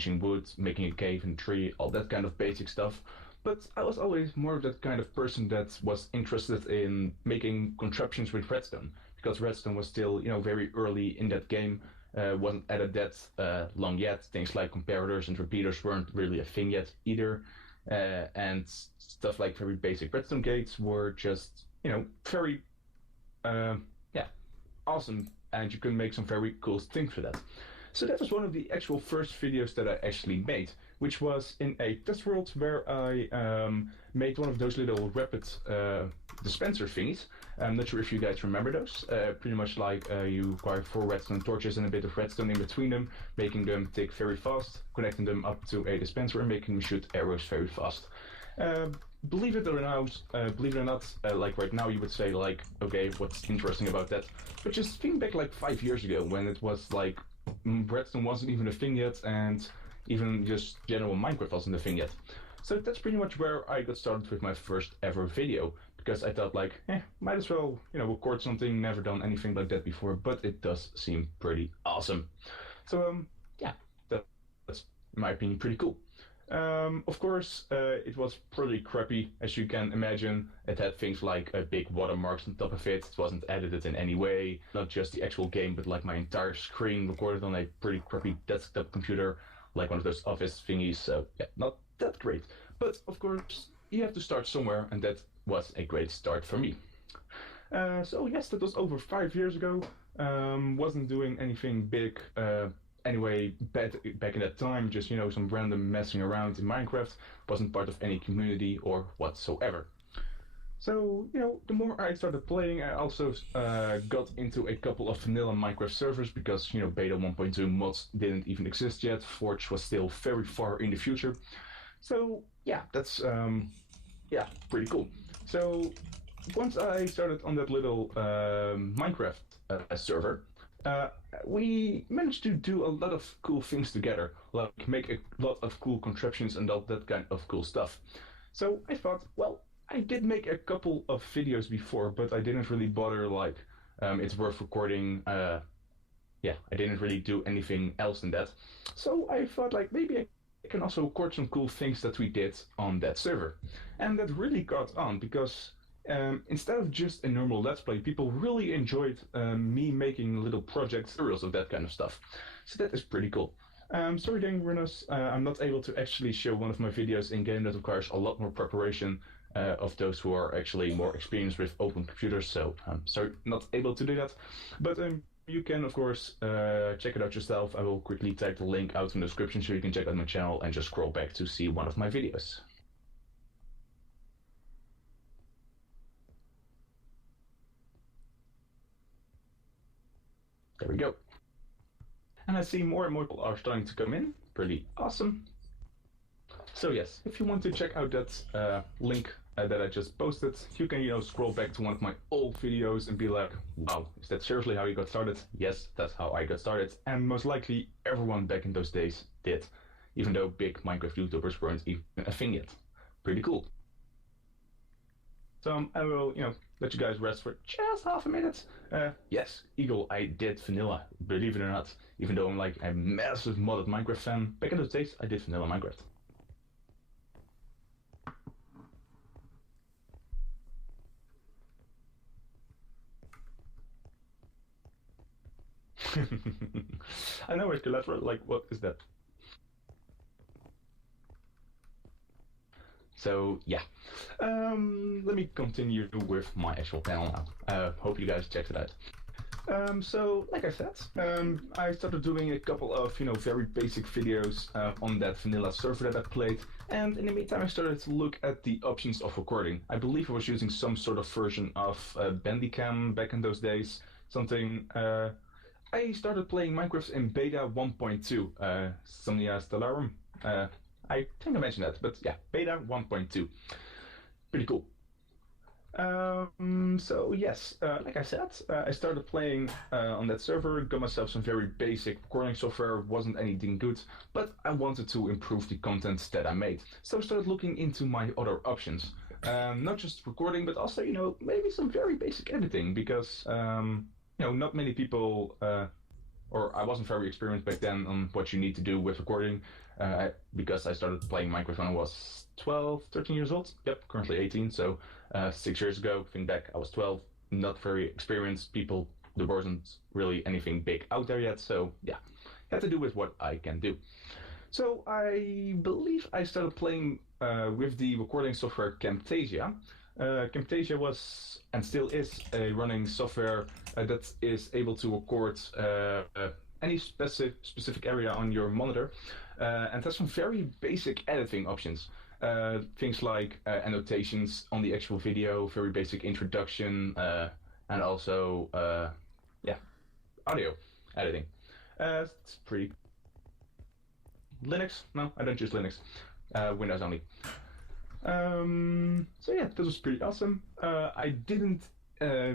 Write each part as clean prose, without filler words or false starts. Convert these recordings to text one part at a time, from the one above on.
punching wood, making a cave and tree, all that kind of basic stuff. But I was always more of that kind of person that was interested in making contraptions with redstone, because redstone was still, very early in that game, wasn't added that long yet. Things like comparators and repeaters weren't really a thing yet either, and stuff like very basic redstone gates were just, very, yeah, awesome, and you can make some very cool things with that. So that was one of the actual first videos that I actually made, which was in a test world where I made one of those little rapid dispenser thingies. I'm not sure if you guys remember those. Pretty much like you acquire 4 redstone torches and a bit of redstone in between them, making them tick very fast, connecting them up to a dispenser and making them shoot arrows very fast. Believe it or not, like right now you would say like, okay, what's interesting about that? But just think back like 5 years ago when it was like redstone wasn't even a thing yet, and even just general Minecraft wasn't a thing yet. So that's pretty much where I got started with my first ever video, because I thought like, might as well, record something, never done anything like that before, but it does seem pretty awesome. So, yeah, that's, in my opinion, pretty cool. Of course, it was pretty crappy, as you can imagine. It had things like big watermarks on top of it. It wasn't edited in any way. Not just the actual game, but like my entire screen recorded on a pretty crappy desktop computer, like one of those office thingies. So yeah, not that great. But of course, you have to start somewhere, and that was a great start for me. So yes, that was over 5 years ago. Wasn't doing anything big. Anyway, back in that time, just some random messing around in Minecraft, wasn't part of any community or whatsoever. So the more I started playing, I also got into a couple of vanilla Minecraft servers, because beta 1.2 mods didn't even exist yet. Forge was still very far in the future. So yeah, that's pretty cool. So once I started on that little Minecraft server, we managed to do a lot of cool things together, like make a lot of cool contraptions and all that kind of cool stuff. So I thought, well, I did make a couple of videos before, but I didn't really bother, like, it's worth recording. I didn't really do anything else than that. So I thought, like, maybe I can also record some cool things that we did on that server. And that really got on, because instead of just a normal Let's Play, people really enjoyed me making little projects, tutorials of that kind of stuff. So that is pretty cool. Sorry, gang runners, I'm not able to actually show one of my videos in game. That requires a lot more preparation of those who are actually more experienced with open computers. So I'm sorry, not able to do that. But you can, of course, check it out yourself. I will quickly tag the link out in the description so you can check out my channel and just scroll back to see one of my videos. There we go. And I see more and more people are starting to come in. Pretty awesome. So yes, if you want to check out that link that I just posted, you can scroll back to one of my old videos and be like, wow, is that seriously how you got started? Yes, that's how I got started. And most likely everyone back in those days did, even though big Minecraft YouTubers weren't even a thing yet. Pretty cool. So I will, let you guys rest for just half a minute. Yes, Eagle, I did vanilla, believe it or not. Even though I'm like a massive modded Minecraft fan, back in those days I did vanilla Minecraft. I know it's collateral, like what is that? So yeah, let me continue with my actual panel now. Hope you guys checked it out. So like I said, I started doing a couple of very basic videos on that vanilla server that I played, and in the meantime I started to look at the options of recording. I believe I was using some sort of version of Bandicam back in those days, something. I started playing Minecraft in beta 1.2, Somnia Stellarum. I think I mentioned that, but yeah, beta 1.2. Pretty cool. So yes, like I said, I started playing on that server, got myself some very basic recording software, wasn't anything good, but I wanted to improve the content that I made. So I started looking into my other options. Not just recording, but also, maybe some very basic editing, because, not many people or I wasn't very experienced back then on what you need to do with recording, because I started playing Minecraft when I was 12, 13 years old. Yep, currently 18. So 6 years ago, think back, I was 12, not very experienced people. There wasn't really anything big out there yet. So yeah, had to do with what I can do. So I believe I started playing with the recording software Camtasia. Camtasia was and still is a running software that is able to record any specific area on your monitor, and has some very basic editing options. Things like annotations on the actual video, very basic introduction, and also yeah, audio editing. It's pretty Linux? No, I don't use Linux. Windows only. So yeah, this was pretty awesome. I didn't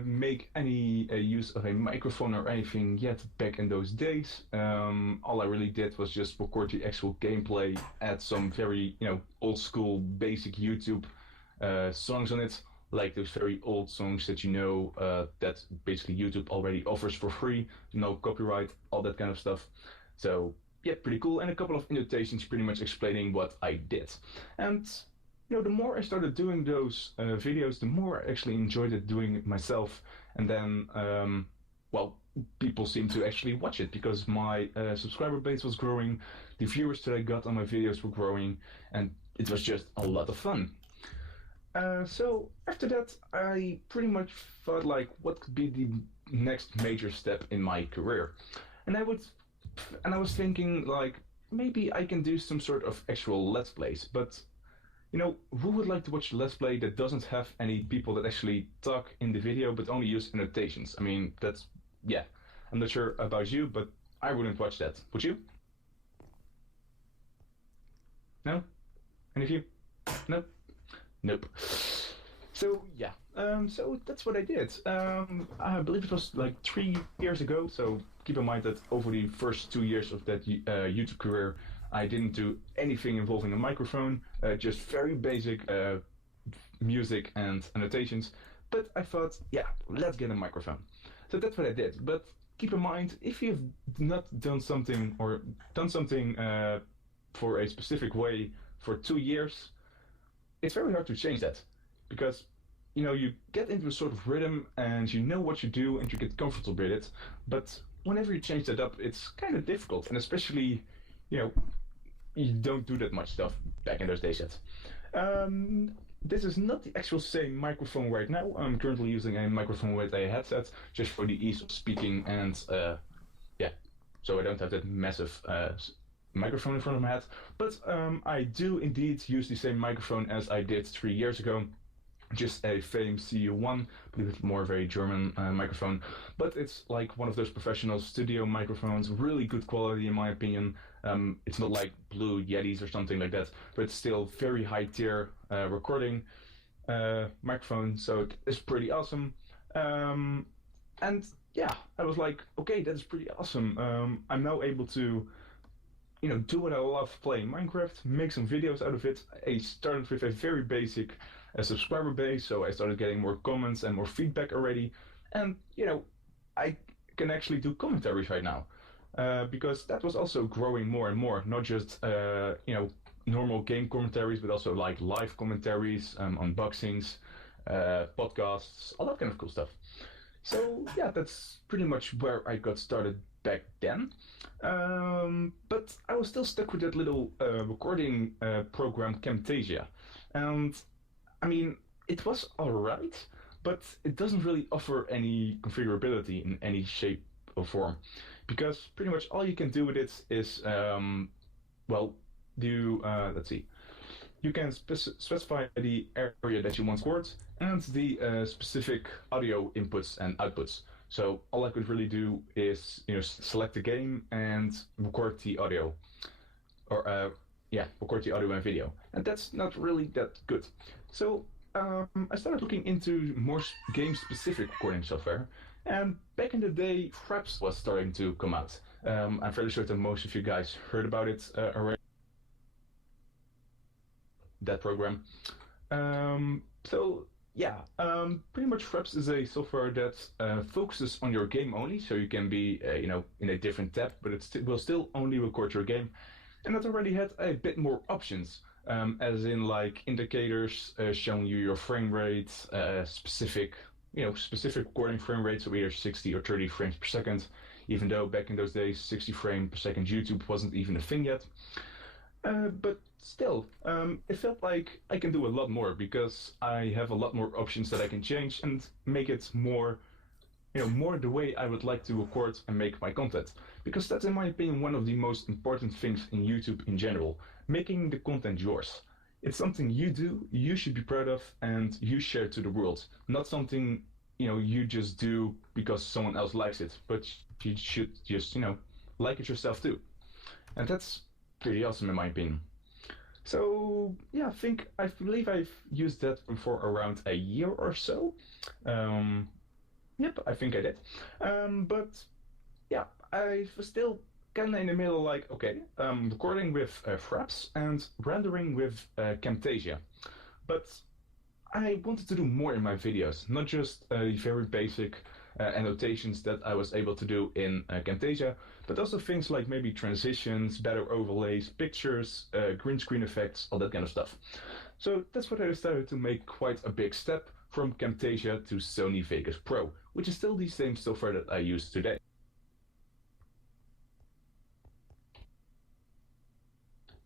make any use of a microphone or anything yet back in those days. All I really did was just record the actual gameplay, add some very, old school basic YouTube songs on it, like those very old songs that that basically YouTube already offers for free, no copyright, all that kind of stuff. So yeah, pretty cool, and a couple of annotations pretty much explaining what I did. And the more I started doing those videos, the more I actually enjoyed it doing it myself. And then, well, people seemed to actually watch it because my subscriber base was growing, the viewers that I got on my videos were growing, and it was just a lot of fun. So after that, I pretty much thought like, what could be the next major step in my career? And I was thinking like, maybe I can do some sort of actual Let's Plays, but who would like to watch a Let's Play that doesn't have any people that actually talk in the video but only use annotations? I mean, yeah, I'm not sure about you, but I wouldn't watch that. Would you? No? Any of you? Nope. Nope. So yeah, so that's what I did. I believe it was like 3 years ago. So keep in mind that over the first 2 years of that YouTube career, I didn't do anything involving a microphone, just very basic music and annotations. But I thought, yeah, let's get a microphone. So that's what I did. But keep in mind, if you've not done something or done something for a specific way for 2 years, it's very hard to change that, because you get into a sort of rhythm and you know what you do and you get comfortable with it. But whenever you change that up, it's kind of difficult, and especially you don't do that much stuff back in those days yet. This is not the actual same microphone right now. I'm currently using a microphone with a headset just for the ease of speaking, and yeah, so I don't have that massive microphone in front of my head. But I do indeed use the same microphone as I did 3 years ago. Just a Fame CU1, I believe it's more of a German microphone, but it's like one of those professional studio microphones, really good quality in my opinion. It's not like Blue Yetis or something like that, but it's still very high tier recording microphone, so it's pretty awesome. And yeah, I was like, okay, that's pretty awesome. I'm now able to do what I love, playing Minecraft, make some videos out of it. I started with a very basic subscriber base, so I started getting more comments and more feedback already. And I can actually do commentaries right now, because that was also growing more and more. Not just normal game commentaries, but also like live commentaries, unboxings, podcasts, all that kind of cool stuff. So yeah, that's pretty much where I got started back then. But I was still stuck with that little recording program Camtasia. And I mean, it was alright, but it doesn't really offer any configurability in any shape or form. Because pretty much all you can do with it is, well, let's see. You can specify the area that you want to record and the specific audio inputs and outputs. So all I could really do is, select the game and record the audio, or record the audio and video, and that's not really that good. So I started looking into more game-specific recording software, and back in the day, Fraps was starting to come out. I'm fairly sure that most of you guys heard about it already. That program. So Yeah, pretty much Fraps is a software that focuses on your game only, so you can be, in a different tab, but will still only record your game. And it already had a bit more options, as in like indicators showing you your frame rate, specific recording frame rates, so either 60 or 30 frames per second. Even though back in those days, 60 frame per second YouTube wasn't even a thing yet. But still, it felt like I can do a lot more because I have a lot more options that I can change and make it more, more the way I would like to record and make my content. Because that's, in my opinion, one of the most important things in YouTube in general, making the content yours. It's something you do, you should be proud of, and you share to the world. Not something, you just do because someone else likes it, but you should just, like it yourself too. And that's pretty awesome in my opinion. So yeah, I believe I've used that for around a year or so. Um, yep, I think I did. But yeah, I was still kind of in the middle, like okay, recording with Fraps and rendering with Camtasia. But I wanted to do more in my videos, not just the very basic annotations that I was able to do in Camtasia, but also things like maybe transitions, better overlays, pictures, green screen effects, all that kind of stuff. So that's what I decided to make quite a big step from Camtasia to Sony Vegas Pro, which is still the same software that I use today.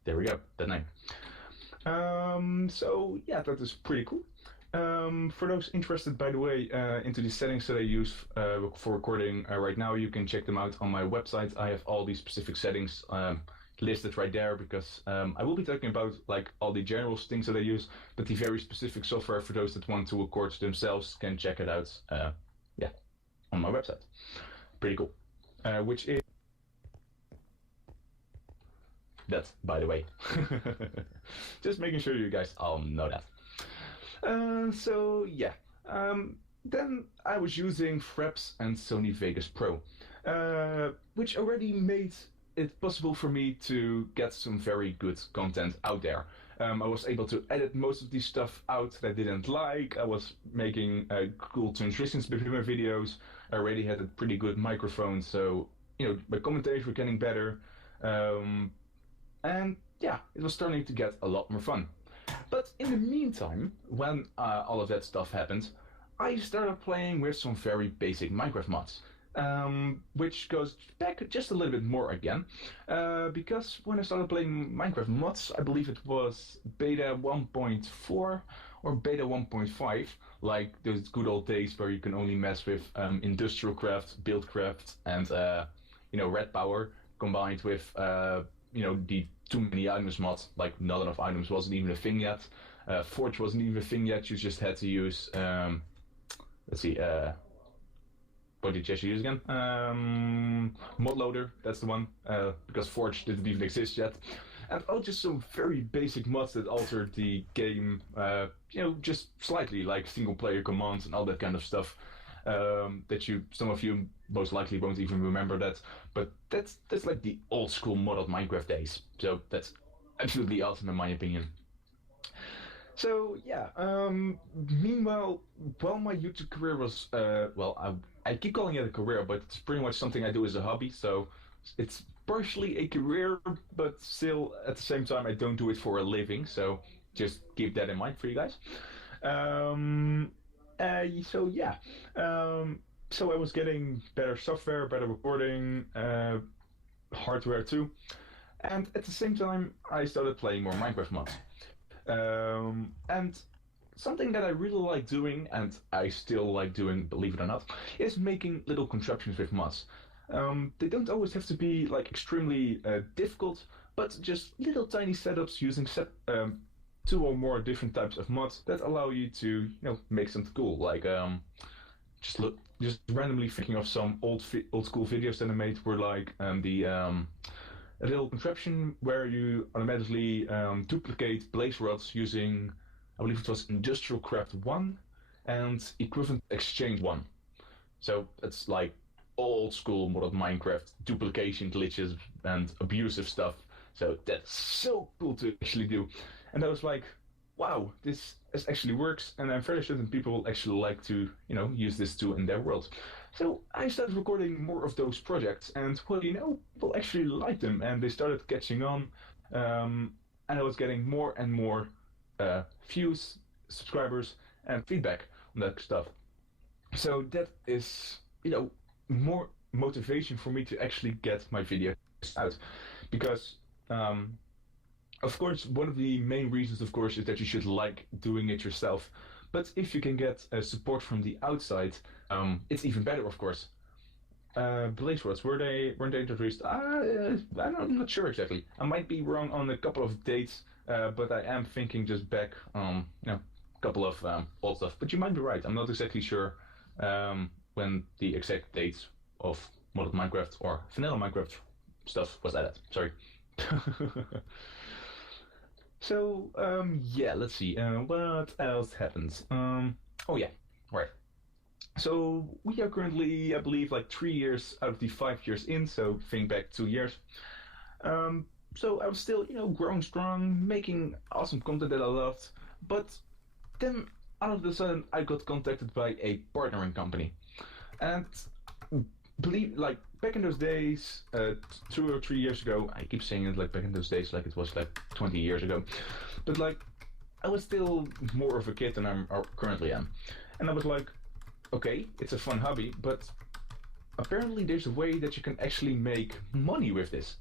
There we go, that name. So yeah, that is pretty cool. For those interested, by the way, into the settings that I use for recording right now, you can check them out on my website. I have all these specific settings listed right there because I will be talking about like all the general things that I use, but the very specific software for those that want to record themselves can check it out. Yeah, on my website. Pretty cool. Which is that, by the way. Just making sure you guys all know that. So yeah, then I was using Fraps and Sony Vegas Pro, which already made it possible for me to get some very good content out there. I was able to edit most of the stuff out that I didn't like. I was making cool transitions between my videos. I already had a pretty good microphone, so my commentaries were getting better. And yeah, it was starting to get a lot more fun. But in the meantime, when all of that stuff happened, I started playing with some very basic Minecraft mods. Which goes back just a little bit more again. Because when I started playing Minecraft mods, I believe it was beta 1.4 or beta 1.5, like those good old days where you can only mess with industrial craft, buildcraft, and red power combined with the too many items mod, like not enough items wasn't even a thing yet. Forge wasn't even a thing yet. You just had to use let's see, what did you just use again? Mod loader, that's the one, because Forge didn't even exist yet. And just some very basic mods that altered the game, just slightly, like single player commands and all that kind of stuff. Some of you most likely won't even remember that, but that's like the old school modded Minecraft days. So that's absolutely awesome in my opinion. So yeah, meanwhile, while my YouTube career was, I keep calling it a career, but it's pretty much something I do as a hobby. So it's partially a career, but still at the same time I don't do it for a living. So just keep that in mind for you guys. Um, so yeah, so I was getting better software, better recording, hardware too, and at the same time I started playing more Minecraft mods. And something that I really like doing, and I still like doing, believe it or not, is making little contraptions with mods. They don't always have to be like extremely difficult, but just little tiny setups using two or more different types of mods that allow you to make something cool. Like just randomly thinking of some old school videos that I made were like a little contraption where you automatically duplicate blaze rods using, I believe it was Industrial Craft 1 and Equivalent Exchange 1. So it's like old school modded Minecraft duplication glitches and abusive stuff. So that's so cool to actually do. And I was like, wow, this actually works, and I'm fairly certain people actually like to, use this tool in their world. So I started recording more of those projects, and well, people actually liked them, and they started catching on, and I was getting more and more views, subscribers, and feedback on that stuff. So that is, more motivation for me to actually get my videos out, because um, of course, one of the main reasons, of course, is that you should like doing it yourself. But if you can get support from the outside, it's even better, of course. Blaze Rods, weren't they introduced? I'm not sure exactly. I might be wrong on a couple of dates, but I am thinking just back, a couple of old stuff. But you might be right. I'm not exactly sure when the exact dates of modded Minecraft or vanilla Minecraft stuff was added. Sorry. So, yeah, let's see. What else happens? Oh yeah, right. So we are currently, I believe, like 3 years out of the 5 years in. So think back 2 years. Um, so I was still, growing strong, making awesome content that I loved. But then, all of a sudden, I got contacted by a partnering company, and believe like back in those days, 2 or 3 years ago. I keep saying it like back in those days, like it was like 20 years ago, but like I was still more of a kid than I currently am, and I was like, okay, it's a fun hobby, but apparently there's a way that you can actually make money with this.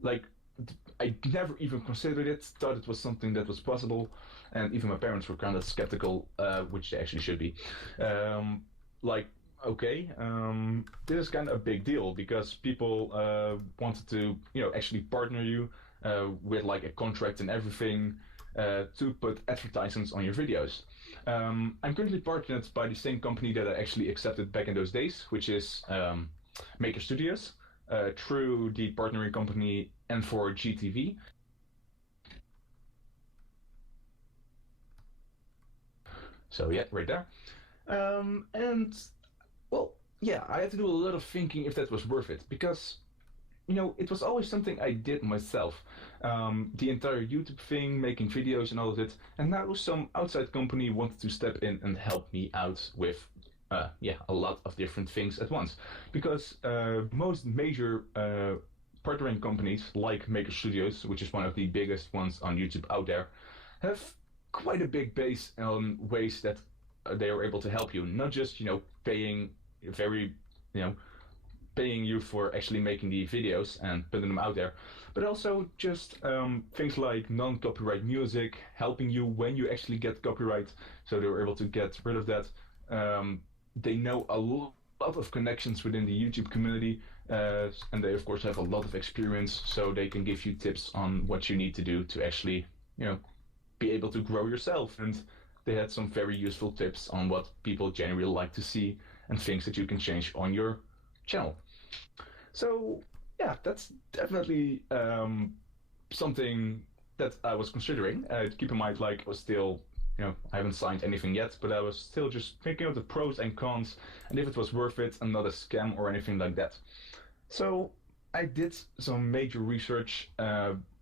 Like I never even considered it, thought it was something that was possible, and even my parents were kind of skeptical, which they actually should be. Like, okay, this is kind of a big deal because people wanted to, actually partner you with like a contract and everything to put advertisements on your videos. I'm currently partnered by the same company that I actually accepted back in those days, which is Maker Studios, through the partnering company N4 GTV. So yeah, right there. And well, yeah, I had to do a lot of thinking if that was worth it because it was always something I did myself. The entire YouTube thing, making videos and all of it. And now some outside company wanted to step in and help me out with, yeah, a lot of different things at once. Because most major partnering companies like Maker Studios, which is one of the biggest ones on YouTube out there, have quite a big base on ways that they are able to help you. Not just, paying very, you know, paying you for actually making the videos and putting them out there, but also just things like non-copyright music, helping you when you actually get copyright, so they were able to get rid of that. They know a lot of connections within the YouTube community, and they of course have a lot of experience, so they can give you tips on what you need to do to actually, be able to grow yourself. And they had some very useful tips on what people generally like to see and things that you can change on your channel. So yeah, that's definitely something that I was considering. Keep in mind, like, I was still, I haven't signed anything yet, but I was still just thinking of the pros and cons and if it was worth it and not a scam or anything like that. So I did some major research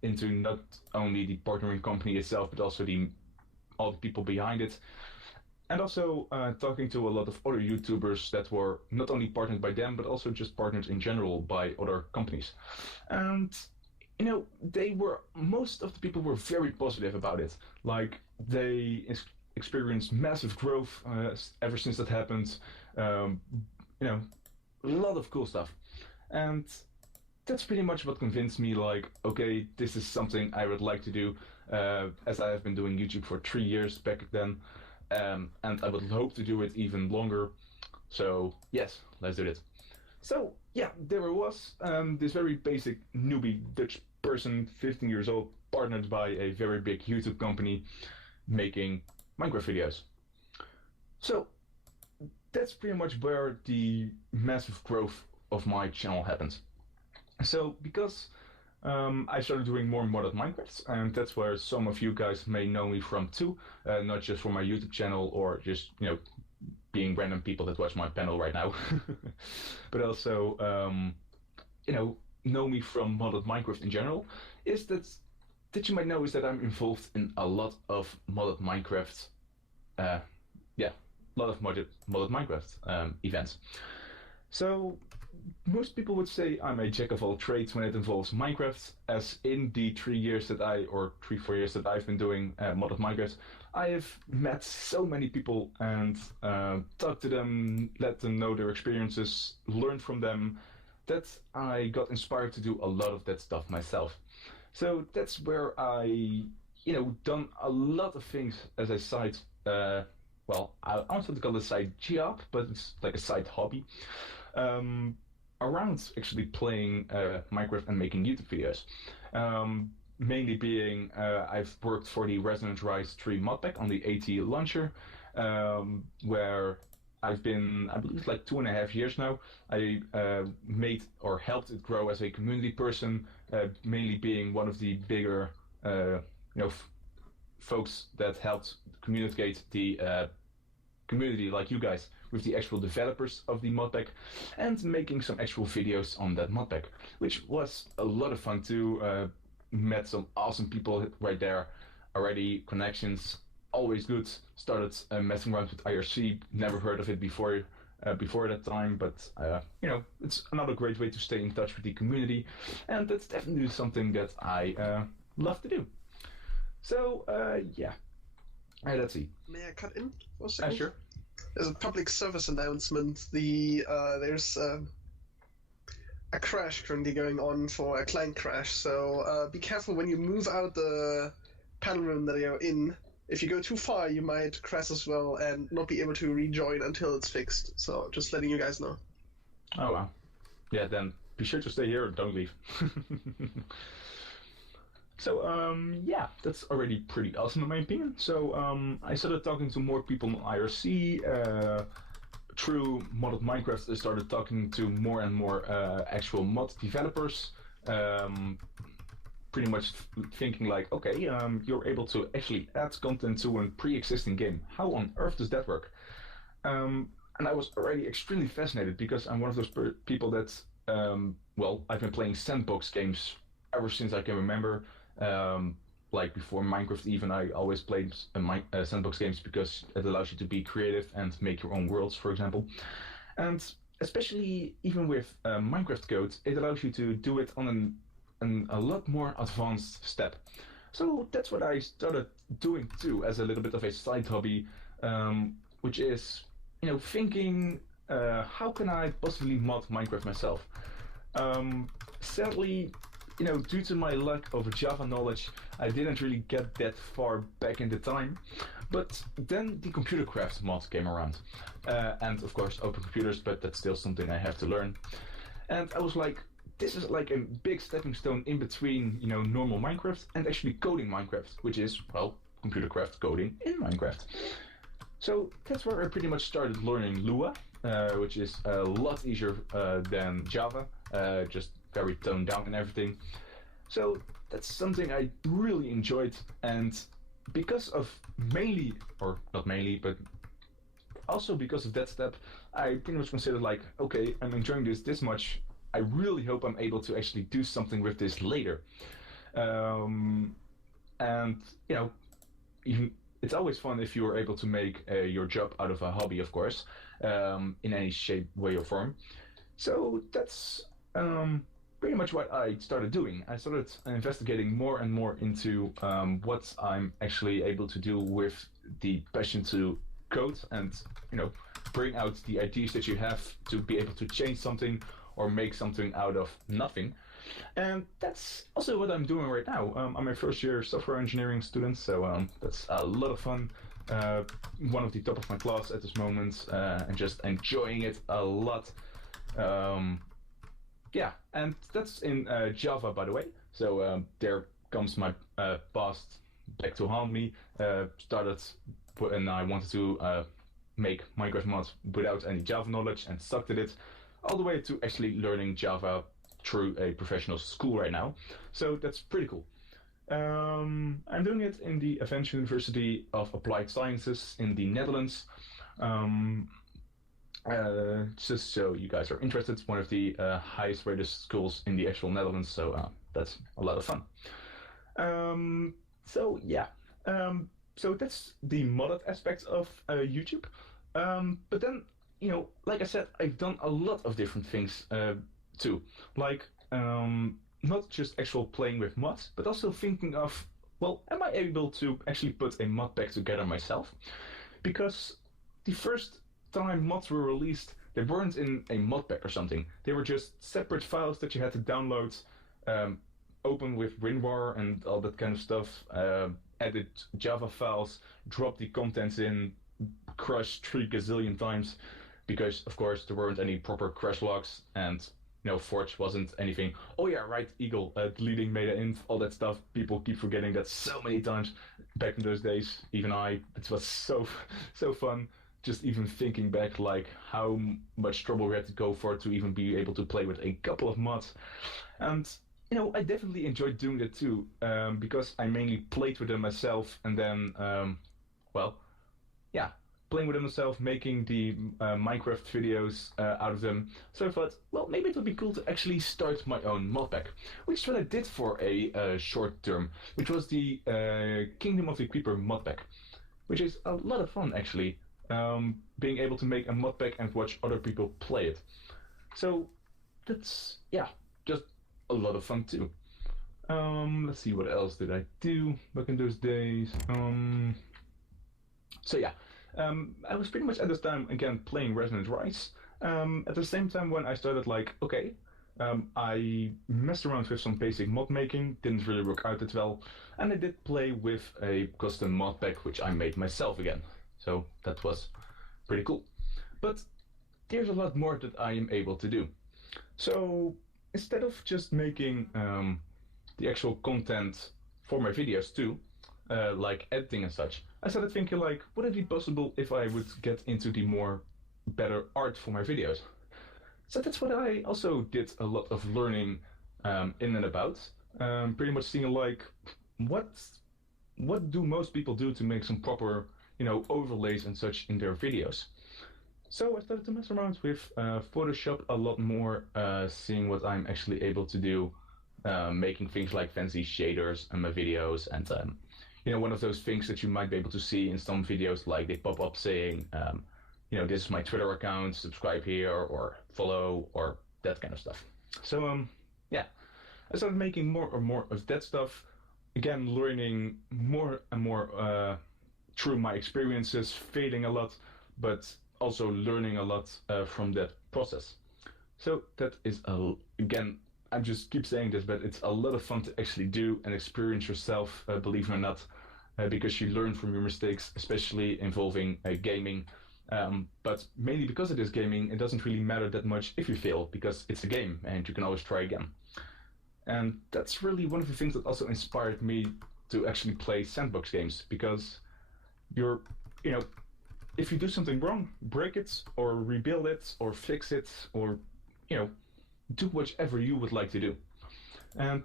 into not only the partnering company itself, but also the all the people behind it, and also talking to a lot of other YouTubers that were not only partnered by them, but also just partnered in general by other companies. And they were most of the people were very positive about it. Like they experienced massive growth ever since that happened. Um, a lot of cool stuff, and that's pretty much what convinced me. Like, okay, this is something I would like to do, as I have been doing YouTube for 3 years back then. And I would hope to do it even longer. So yes, let's do it. So yeah, there I was, this very basic newbie Dutch person, 15 years old, partnered by a very big YouTube company, making Minecraft videos. So that's pretty much where the massive growth of my channel happened. So because I started doing more modded Minecrafts, and that's where some of you guys may know me from too, not just from my YouTube channel or just, being random people that watch my panel right now, but also, know me from modded Minecraft in general, is that that you might know is that I'm involved in a lot of modded Minecraft. Uh, yeah, a lot of modded Minecraft events. So most people would say I'm a jack of all trades when it involves Minecraft, as in the 3 years that or 3, 4 years that I've been doing modded Minecraft, I have met so many people and talked to them, let them know their experiences, learned from them, that I got inspired to do a lot of that stuff myself. So that's where done a lot of things as a side, I don't want to call it a side job, but it's like a side hobby. Um, Around actually playing Minecraft and making YouTube videos. Mainly being, I've worked for the Resonant Rise 3 modpack on the AT launcher, where I've been, I believe, like 2.5 years now. I made or helped it grow as a community person, mainly being one of the bigger, folks that helped communicate the community, like you guys, with the actual developers of the modpack, and making some actual videos on that modpack, which was a lot of fun too. Met some awesome people right there already. Connections always good. Started messing around with IRC. Never heard of it before that time, but it's another great way to stay in touch with the community, and that's definitely something that I love to do. So yeah, let's see. May I cut in for a second? Sure. There's a public service announcement. There's a crash currently going on for a client crash, so be careful when you move out the panel room that you're in. If you go too far, you might crash as well and not be able to rejoin until it's fixed. So just letting you guys know. Oh wow. Yeah, then be sure to stay here and don't leave. So yeah, that's already pretty awesome in my opinion. So I started talking to more people on IRC. Through modded Minecraft, I started talking to more and more actual mod developers. Pretty much thinking like, okay, you're able to actually add content to a pre-existing game. How on earth does that work? And I was already extremely fascinated because I'm one of those people that, I've been playing sandbox games ever since I can remember. Like before Minecraft even, I always played sandbox games because it allows you to be creative and make your own worlds, for example. And especially even with Minecraft code, it allows you to do it on a lot more advanced step. So that's what I started doing too, as a little bit of a side hobby, which is, thinking, how can I possibly mod Minecraft myself? Sadly, due to my lack of Java knowledge, I didn't really get that far back in the time. But then the ComputerCraft mod came around. And of course, open computers, but that's still something I have to learn. And I was like, this is like a big stepping stone in between, normal Minecraft and actually coding Minecraft, which is, ComputerCraft coding in Minecraft. So that's where I pretty much started learning Lua, which is a lot easier than Java, just very toned down and everything. So that's something I really enjoyed, and because of mainly, or not mainly, but also because of that step, I pretty much considered like, okay, I'm enjoying this much, I really hope I'm able to actually do something with this later. And, even it's always fun if you are able to make your job out of a hobby, of course, in any shape, way, or form. So that's pretty much what I started doing. I started investigating more and more into what I'm actually able to do with the passion to code and, bring out the ideas that you have to be able to change something or make something out of nothing. And that's also what I'm doing right now. I'm a first year software engineering student, so that's a lot of fun. One of the top of my class at this moment, and just enjoying it a lot. Yeah, and that's in Java, by the way. So there comes my past back to haunt me. Started and I wanted to make Minecraft mods without any Java knowledge and sucked at it, all the way to actually learning Java through a professional school right now. So that's pretty cool. I'm doing it in the Advanced University of Applied Sciences in the Netherlands. Just so you guys are interested, it's one of the highest rated schools in the actual Netherlands, so that's a lot of fun. So yeah, so that's the modded aspect of YouTube. But then, like I said, I've done a lot of different things too. Like, not just actual playing with mods, but also thinking of, well, am I able to actually put a mod pack together myself? Because the first time mods were released, they weren't in a mod pack or something. They were just separate files that you had to download, um, open with WinRAR and all that kind of stuff, edit Java files, drop the contents in, crush 3 gazillion times, because of course there weren't any proper crash logs and Forge wasn't anything. Oh yeah, right, Eagle, deleting meta int, all that stuff. People keep forgetting that so many times back in those days. Even I, it was so fun. Just even thinking back, like how much trouble we had to go for to even be able to play with a couple of mods. And I definitely enjoyed doing that too, because I mainly played with them myself, and then, well, yeah, playing with them myself, making the Minecraft videos out of them. So I thought, well, maybe it would be cool to actually start my own mod pack, which is what I did for a short term, which was the Kingdom of the Creeper mod pack, which is a lot of fun actually. Being able to make a mod pack and watch other people play it. So that's, yeah, just a lot of fun too. Let's see, what else did I do back in those days? So yeah, I was pretty much at this time again playing Resonant Rise. At the same time when I started, like, okay, I messed around with some basic mod making, didn't really work out that well, and I did play with a custom mod pack which I made myself again. So that was pretty cool. But there's a lot more that I am able to do. So instead of just making the actual content for my videos too, like editing and such, I started thinking, like, would it be possible if I would get into the more better art for my videos? So that's what I also did a lot of learning in and about. Pretty much seeing, like, what what do most people do to make some proper overlays and such in their videos. So I started to mess around with Photoshop a lot more, seeing what I'm actually able to do, making things like fancy shaders in my videos, and one of those things that you might be able to see in some videos, like they pop up saying, this is my Twitter account, subscribe here or follow or that kind of stuff. So yeah, I started making more and more of that stuff. Again, learning more and more through my experiences, failing a lot, but also learning a lot from that process. So that is again, I just keep saying this, but it's a lot of fun to actually do and experience yourself, believe it or not, because you learn from your mistakes, especially involving gaming. But mainly because it is gaming, it doesn't really matter that much if you fail, because it's a game and you can always try again. And that's really one of the things that also inspired me to actually play sandbox games, because you're, you know, if you do something wrong, break it or rebuild it or fix it or, you know, do whatever you would like to do. And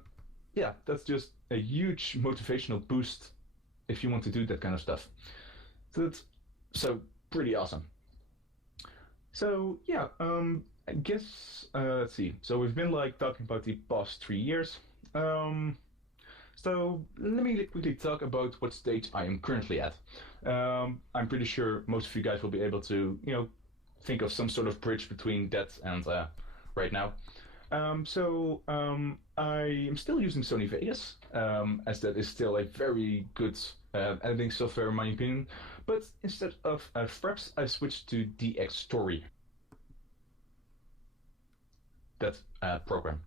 yeah, that's just a huge motivational boost if you want to do that kind of stuff. So that's pretty awesome. So yeah, I guess let's see. So we've been like talking about the past 3 years. Um, so let me quickly talk about what stage I am currently at. I'm pretty sure most of you guys will be able to, think of some sort of bridge between that and right now. I am still using Sony Vegas, as that is still a very good editing software in my opinion. But instead of Fraps, I switched to DX Story, that program.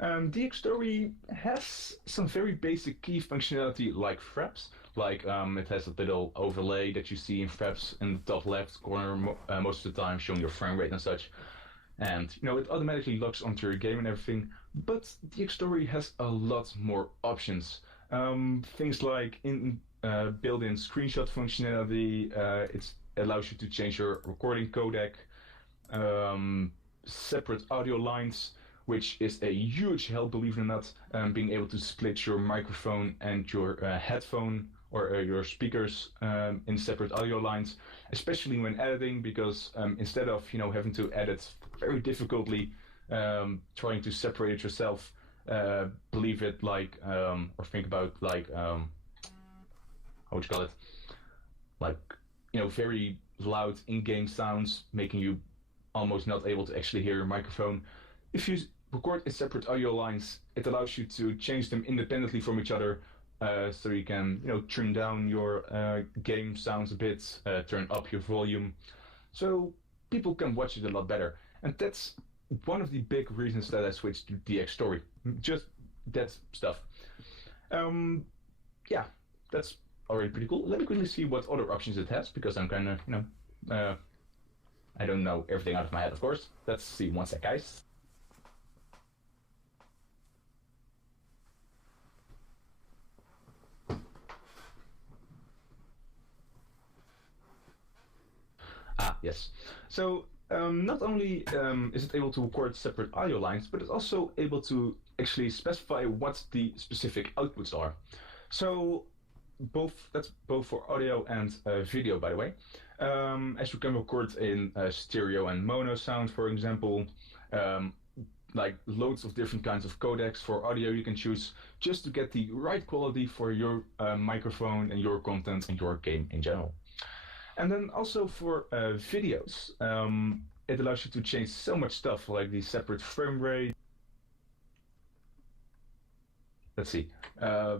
DX Story has some very basic key functionality like Fraps. Like it has a little overlay that you see in Fraps in the top left corner most of the time, showing your frame rate and such. And it automatically logs onto your game and everything. But DX Story has a lot more options. Things like built-in screenshot functionality. It allows you to change your recording codec. Separate audio lines, which is a huge help, believe it or not. Being able to split your microphone and your headphone or your speakers in separate audio lines, especially when editing, because instead of having to edit very difficultly, trying to separate it yourself, believe it like or think about like how would you call it, like very loud in-game sounds making you almost not able to actually hear your microphone. If you record in separate audio lines, it allows you to change them independently from each other. So you can trim down your game sounds a bit, turn up your volume, so people can watch it a lot better. And that's one of the big reasons that I switched to DX Story. Just that stuff. Um, yeah, that's already pretty cool. Let me quickly see what other options it has because I'm kind of I don't know everything out of my head, of course. Let's see one sec, guys. Ah, yes. So not only is it able to record separate audio lines, but it's also able to actually specify what the specific outputs are. So that's both for audio and video, by the way. As you can record in stereo and mono sound, for example, um, like loads of different kinds of codecs. For audio, you can choose just to get the right quality for your microphone and your content and your game in general. And then also for videos, it allows you to change so much stuff like the separate frame rate. Let's see,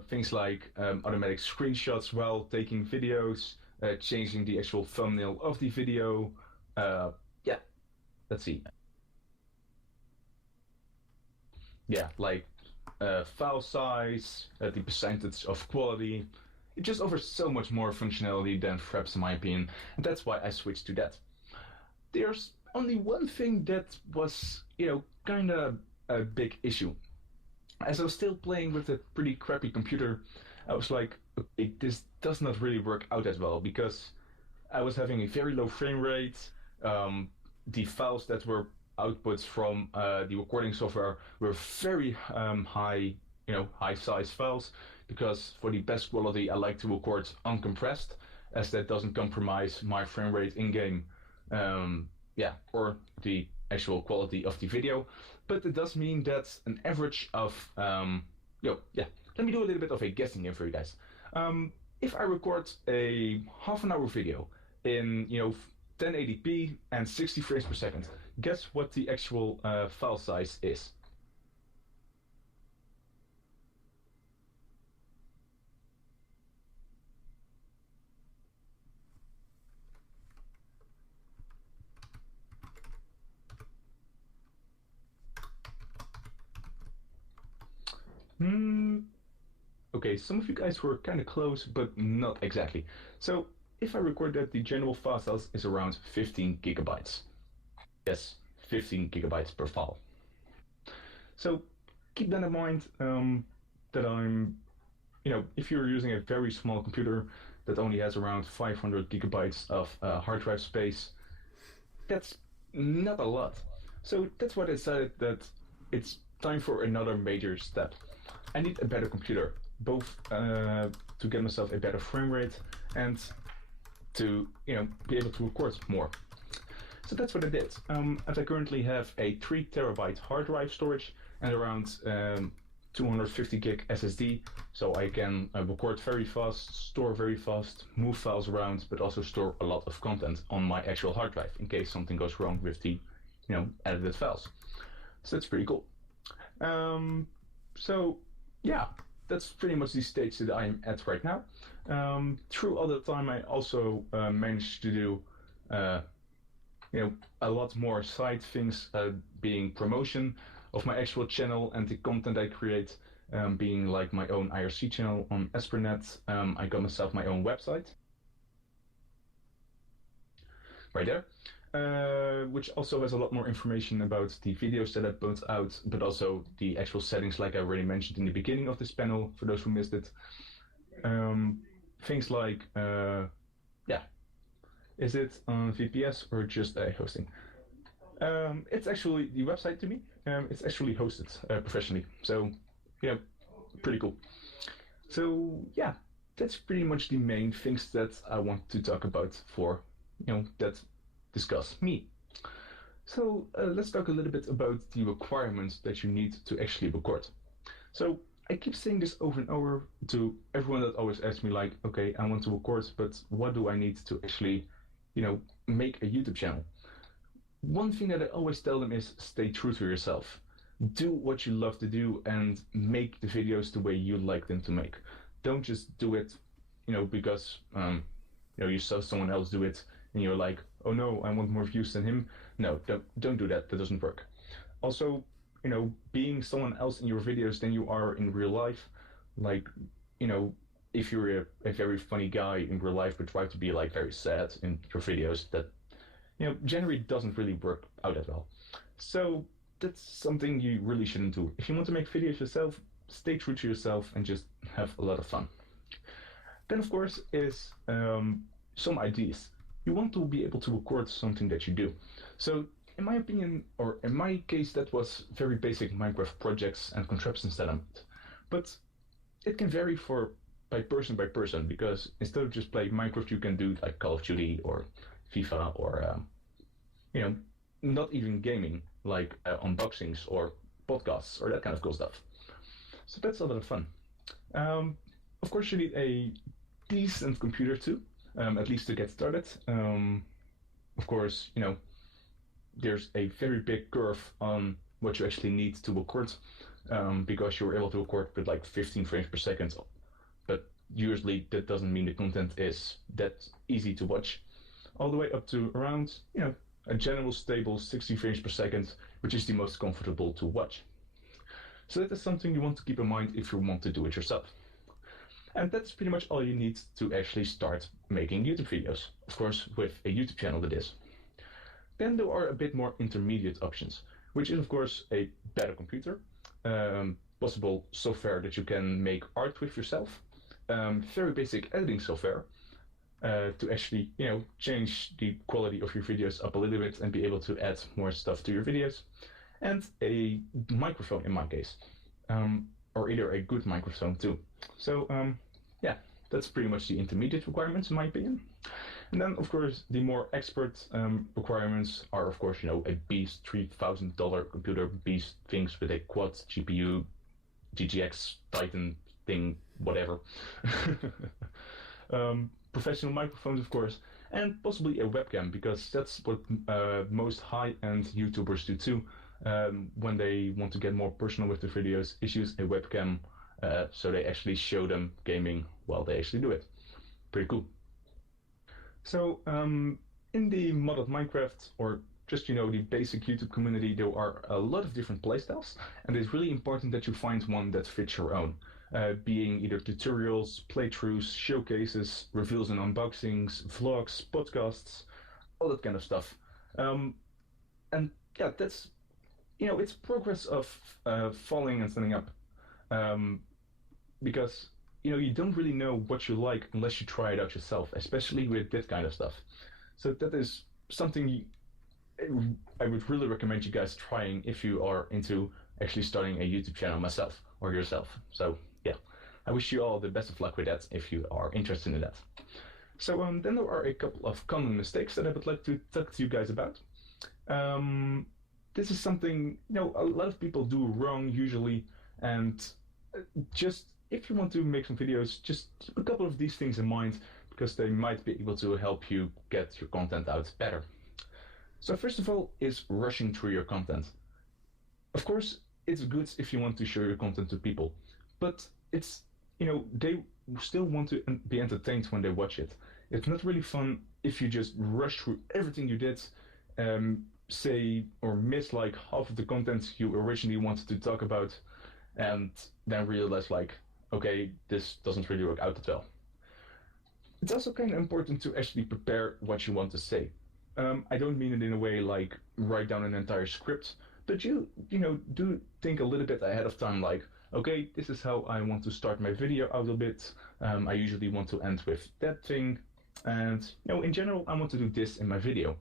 things like automatic screenshots while taking videos, changing the actual thumbnail of the video. Yeah, let's see. Yeah, like file size, the percentage of quality. It just offers so much more functionality than Fraps, in my opinion, and that's why I switched to that. There's only one thing that was, kind of a big issue. As I was still playing with a pretty crappy computer, I was like, okay, this does not really work out as well because I was having a very low frame rate. Um, the files that were outputs from the recording software were very high, high size files because for the best quality, I like to record uncompressed as that doesn't compromise my frame rate in game. Yeah, or the actual quality of the video, but it does mean that an average of yeah. Let me do a little bit of a guessing game for you guys. If I record a half an hour video in 1080p and 60 frames per second, guess what the actual file size is? Hmm. Okay, some of you guys were kind of close, but not exactly. So if I record that, the general file size is around 15 gigabytes. Yes, 15 gigabytes per file. So keep that in mind. That I'm, if you're using a very small computer that only has around 500 gigabytes of hard drive space, that's not a lot. So that's why I decided that it's time for another major step. I need a better computer, both to get myself a better frame rate and to be able to record more. So that's what I did. As I currently have a 3 terabyte hard drive storage and around 250 gig SSD, so I can record very fast, store very fast, move files around, but also store a lot of content on my actual hard drive in case something goes wrong with the edited files. So that's pretty cool. So yeah, that's pretty much the stage that I'm at right now. Through all the time, I also managed to do a lot more side things, being promotion of my actual channel and the content I create, being like my own IRC channel on Espernet. I got myself my own website right there, which also has a lot more information about the videos that I put out, but also the actual settings like I already mentioned in the beginning of this panel, for those who missed it. Things like, yeah, is it on VPS or just a hosting? It's actually the website to me. It's actually hosted professionally, so pretty cool. So yeah, that's pretty much the main things that I want to talk about for that discuss me. So let's talk a little bit about the requirements that you need to actually record. So I keep saying this over and over to everyone that always asks me like, okay, I want to record, but what do I need to actually, make a YouTube channel? One thing that I always tell them is stay true to yourself. Do what you love to do and make the videos the way you like them to make. Don't just do it, because you saw someone else do it and you're like, oh no, I want more views than him. No, don't do that. That doesn't work. Also, being someone else in your videos than you are in real life, like, you know, if you're a very funny guy in real life but try to be like very sad in your videos, that generally doesn't really work out that well. So that's something you really shouldn't do. If you want to make videos yourself, stay true to yourself and just have a lot of fun. Then, of course, is some ideas. You want to be able to record something that you do. So, in my opinion, or in my case, that was very basic Minecraft projects and contraptions that I made. But it can vary by person because instead of just playing Minecraft, you can do like Call of Duty or FIFA or you know, not even gaming like unboxings or podcasts or that kind of cool stuff. So that's a lot of fun. Of course, you need a decent computer too, at least to get started. Of course, there's a very big curve on what you actually need to record, because you're able to record with like 15 frames per second, but usually that doesn't mean the content is that easy to watch. All the way up to around, a general stable 60 frames per second, which is the most comfortable to watch. So that is something you want to keep in mind if you want to do it yourself. And that's pretty much all you need to actually start making YouTube videos. Of course, with a YouTube channel that is. Then there are a bit more intermediate options, which is of course a better computer, possible software that you can make art with yourself, very basic editing software, to actually, change the quality of your videos up a little bit and be able to add more stuff to your videos, and a microphone in my case, or either a good microphone too. So yeah, that's pretty much the intermediate requirements in my opinion. And then of course the more expert requirements are of course, a beast $3,000 computer, beast things with a quad GPU, GGX Titan thing, whatever. Professional microphones, of course, and possibly a webcam, because that's what most high-end YouTubers do too. When they want to get more personal with their videos, is use a webcam, so they actually show them gaming while they actually do it. Pretty cool. So, in the modded Minecraft, or just the basic YouTube community, there are a lot of different playstyles, and it's really important that you find one that fits your own. Being either tutorials, playthroughs, showcases, reveals and unboxings, vlogs, podcasts, all that kind of stuff. And yeah, that's it's progress of falling and standing up, because you don't really know what you like unless you try it out yourself, especially with this kind of stuff. So that is something I would really recommend you guys trying if you are into actually starting a YouTube channel myself or yourself. So yeah, I wish you all the best of luck with that if you are interested in that. So then there are a couple of common mistakes that I would like to talk to you guys about. This is something a lot of people do wrong usually, and just if you want to make some videos, just keep a couple of these things in mind because they might be able to help you get your content out better. So first of all is rushing through your content. Of course, it's good if you want to show your content to people, but it's, they still want to be entertained when they watch it. It's not really fun if you just rush through everything you did, say, or miss like half of the content you originally wanted to talk about, and then realize like, okay, this doesn't really work out that well. It's also kind of important to actually prepare what you want to say. I don't mean it in a way like write down an entire script, but you do think a little bit ahead of time, like, okay, this is how I want to start my video out a bit. I usually want to end with that thing, and in general, I want to do this in my video.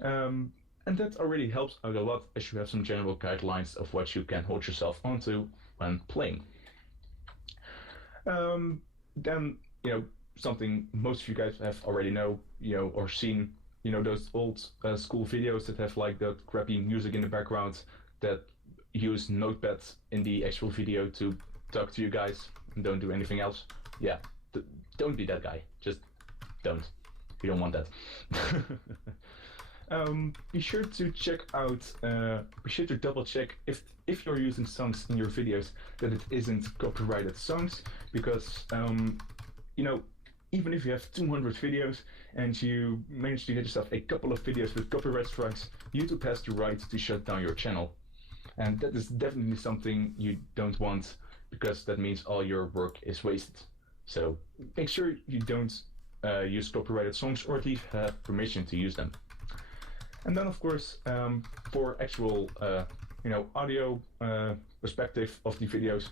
And that already helps out a lot as you have some general guidelines of what you can hold yourself onto when playing. Then, something most of you guys have already know, or seen, those old school videos that have like that crappy music in the background that, use notepads in the actual video to talk to you guys and don't do anything else, yeah, don't be that guy. Just don't. You don't want that. Be sure to check out. Be sure to double check if you're using songs in your videos that it isn't copyrighted songs, because you know, even if you have 200 videos and you manage to get yourself a couple of videos with copyright strikes, YouTube has the right to shut down your channel, and that is definitely something you don't want, because that means all your work is wasted. So make sure you don't use copyrighted songs, or at least have permission to use them. And then, of course, for actual, audio perspective of the videos,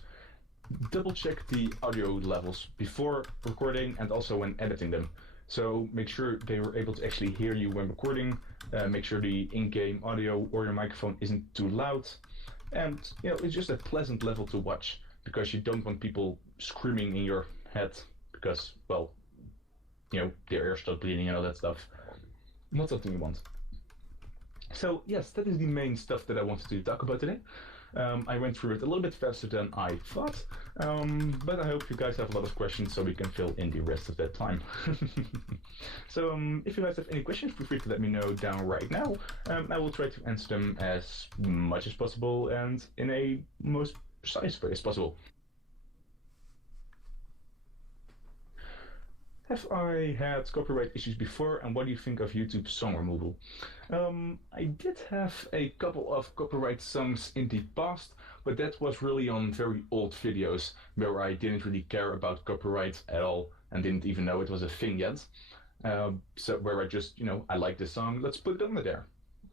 double check the audio levels before recording and also when editing them. So make sure they were able to actually hear you when recording. Make sure the in-game audio or your microphone isn't too loud, and it's just a pleasant level to watch, because you don't want people screaming in your head because, well, their ears start bleeding and all that stuff. Not something you want. So yes, that is the main stuff that I wanted to talk about today. I went through it a little bit faster than I thought, but I hope you guys have a lot of questions so we can fill in the rest of that time. So if you guys have any questions, feel free to let me know down right now. I will try to answer them as much as possible and in a most precise way as possible. Have I had copyright issues before, and what do you think of YouTube song removal? I did have a couple of copyright songs in the past, but that was really on very old videos where I didn't really care about copyright at all and didn't even know it was a thing yet. So where I just, I like this song, let's put it under there.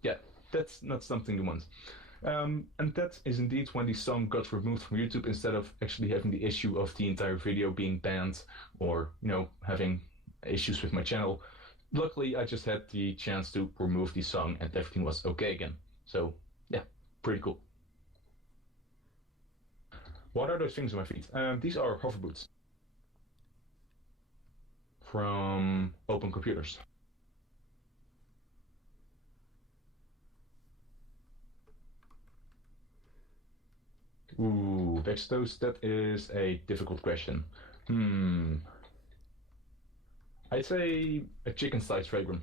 Yeah, that's not something you want. And that is indeed when the song got removed from YouTube, instead of actually having the issue of the entire video being banned or, having issues with my channel. Luckily, I just had the chance to remove the song and everything was okay again. So, yeah, pretty cool. What are those things on my feet? These are hover boots from Open Computers. Ooh, Vextos, that is a difficult question. I'd say a chicken-sized fragrance.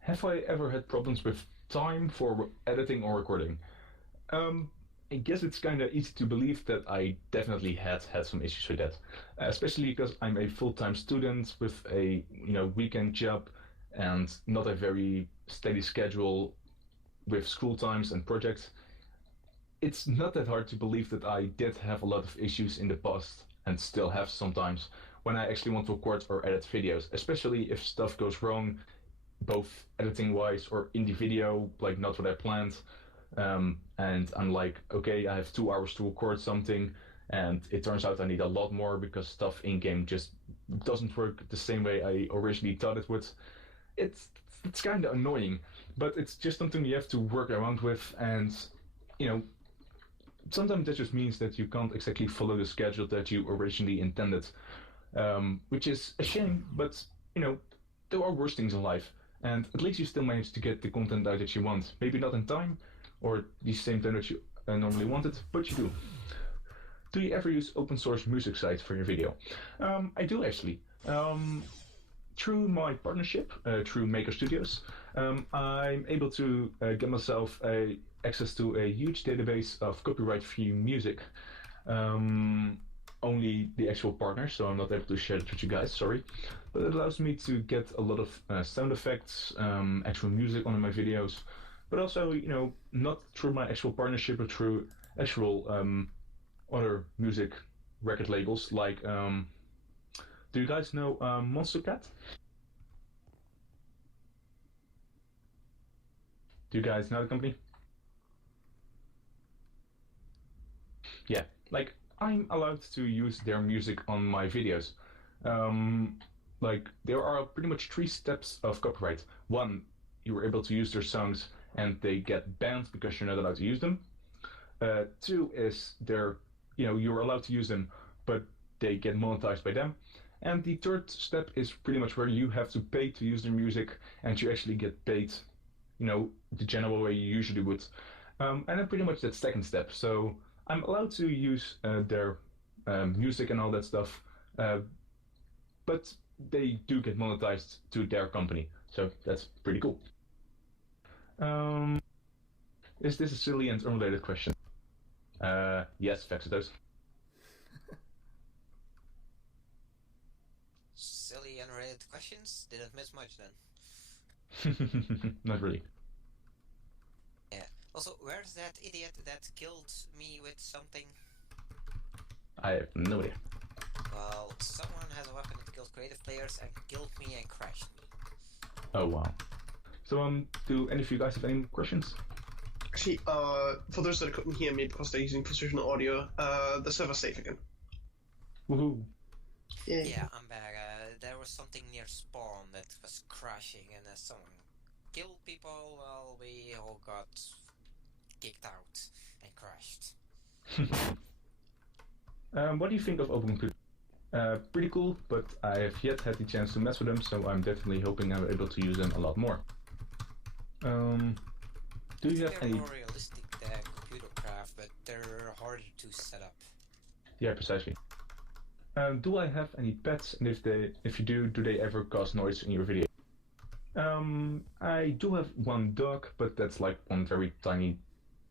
Have I ever had problems with time for editing or recording? I guess it's kind of easy to believe that I definitely had some issues with that, especially because I'm a full-time student with a weekend job and not a very steady schedule with school times and projects. It's not that hard to believe that I did have a lot of issues in the past and still have sometimes when I actually want to record or edit videos, especially if stuff goes wrong, both editing-wise or in the video, like not what I planned. And I'm like, okay, I have 2 hours to record something, and it turns out I need a lot more because stuff in-game just doesn't work the same way I originally thought it would. It's kind of annoying, but it's just something you have to work around with, and sometimes that just means that you can't exactly follow the schedule that you originally intended, which is a shame, but there are worse things in life, and at least you still manage to get the content out that you want. Maybe not in time, or the same time that you normally wanted, but you do. Do you ever use open source music sites for your video? I do actually. Through my partnership, through Maker Studios, I'm able to get myself access to a huge database of copyright-free music. Only the actual partner, so I'm not able to share it with you guys, sorry. But it allows me to get a lot of sound effects, actual music on my videos, but also, not through my actual partnership, but through actual other music record labels, like, do you guys know Monster Cat? Do you guys know the company? Yeah, like, I'm allowed to use their music on my videos. Like, there are pretty much 3 steps of copyright. 1, you were able to use their songs and they get banned because you're not allowed to use them. 2 is you're allowed to use them, but they get monetized by them. And the third step is pretty much where you have to pay to use their music and you actually get paid, the general way you usually would. And then pretty much that second step. So I'm allowed to use their music and all that stuff, but they do get monetized to their company. So that's pretty cool. Um, is this a silly and unrelated question? Yes, Vexatos. Silly unrelated questions? Didn't miss much then. Not really. Yeah. Also, where's that idiot that killed me with something? I have no idea. Well, someone has a weapon that kills creative players and killed me and crashed me. Oh wow. So do any of you guys have any questions? Actually, for those that couldn't hear me because they're using positional audio, the server's safe again. Woohoo! Yeah, I'm back. There was something near spawn that was crashing and someone killed people while we all got kicked out and crashed. What do you think of open computer? Pretty cool, but I have yet had the chance to mess with them, so I'm definitely hoping I'm able to use them a lot more. Do you have They're any? more realistic than computer craft, but they're harder to set up. Yeah, precisely. Do I have any pets, and if you do they ever cause noise in your video? I do have one dog, but that's like one very tiny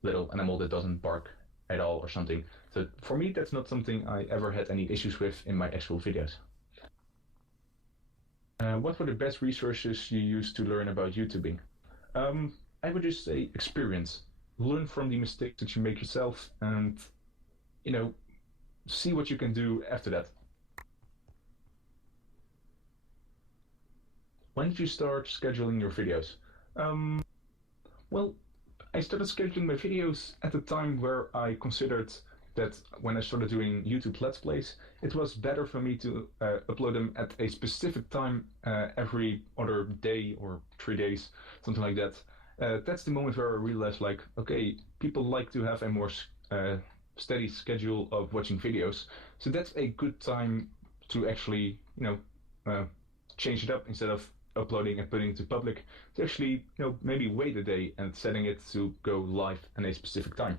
little animal that doesn't bark at all or something. So for me, that's not something I ever had any issues with in my actual videos. What were the best resources you used to learn about YouTubing? I would just say experience. Learn from the mistakes that you make yourself, and see what you can do after that. When did you start scheduling your videos? Well, I started scheduling my videos at the time where I considered that when I started doing YouTube Let's Plays, it was better for me to upload them at a specific time every other day or 3 days, something like that. That's the moment where I realized, like, okay, people like to have a more steady schedule of watching videos, so that's a good time to actually, change it up instead of uploading and putting it to public, to actually, maybe wait a day and setting it to go live at a specific time.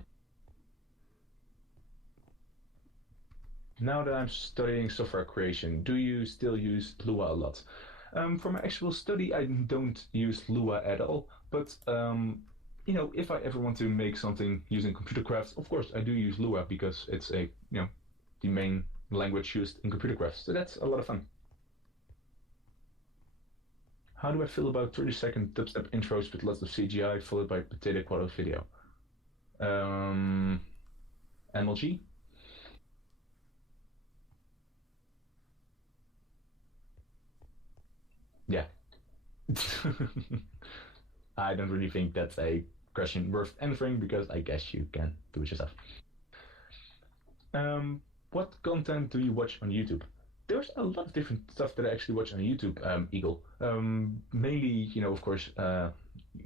Now that I'm studying software creation, do you still use Lua a lot? For my actual study, I don't use Lua at all, but if I ever want to make something using computer crafts, of course I do use Lua because it's the main language used in computer crafts, so that's a lot of fun. How do I feel about 30-second dubstep intros with lots of CGI followed by potato quality video? MLG? Yeah. I don't really think that's a question worth answering because I guess you can do it yourself. What content do you watch on YouTube? There's a lot of different stuff that I actually watch on YouTube, Eagle. Mainly, of course,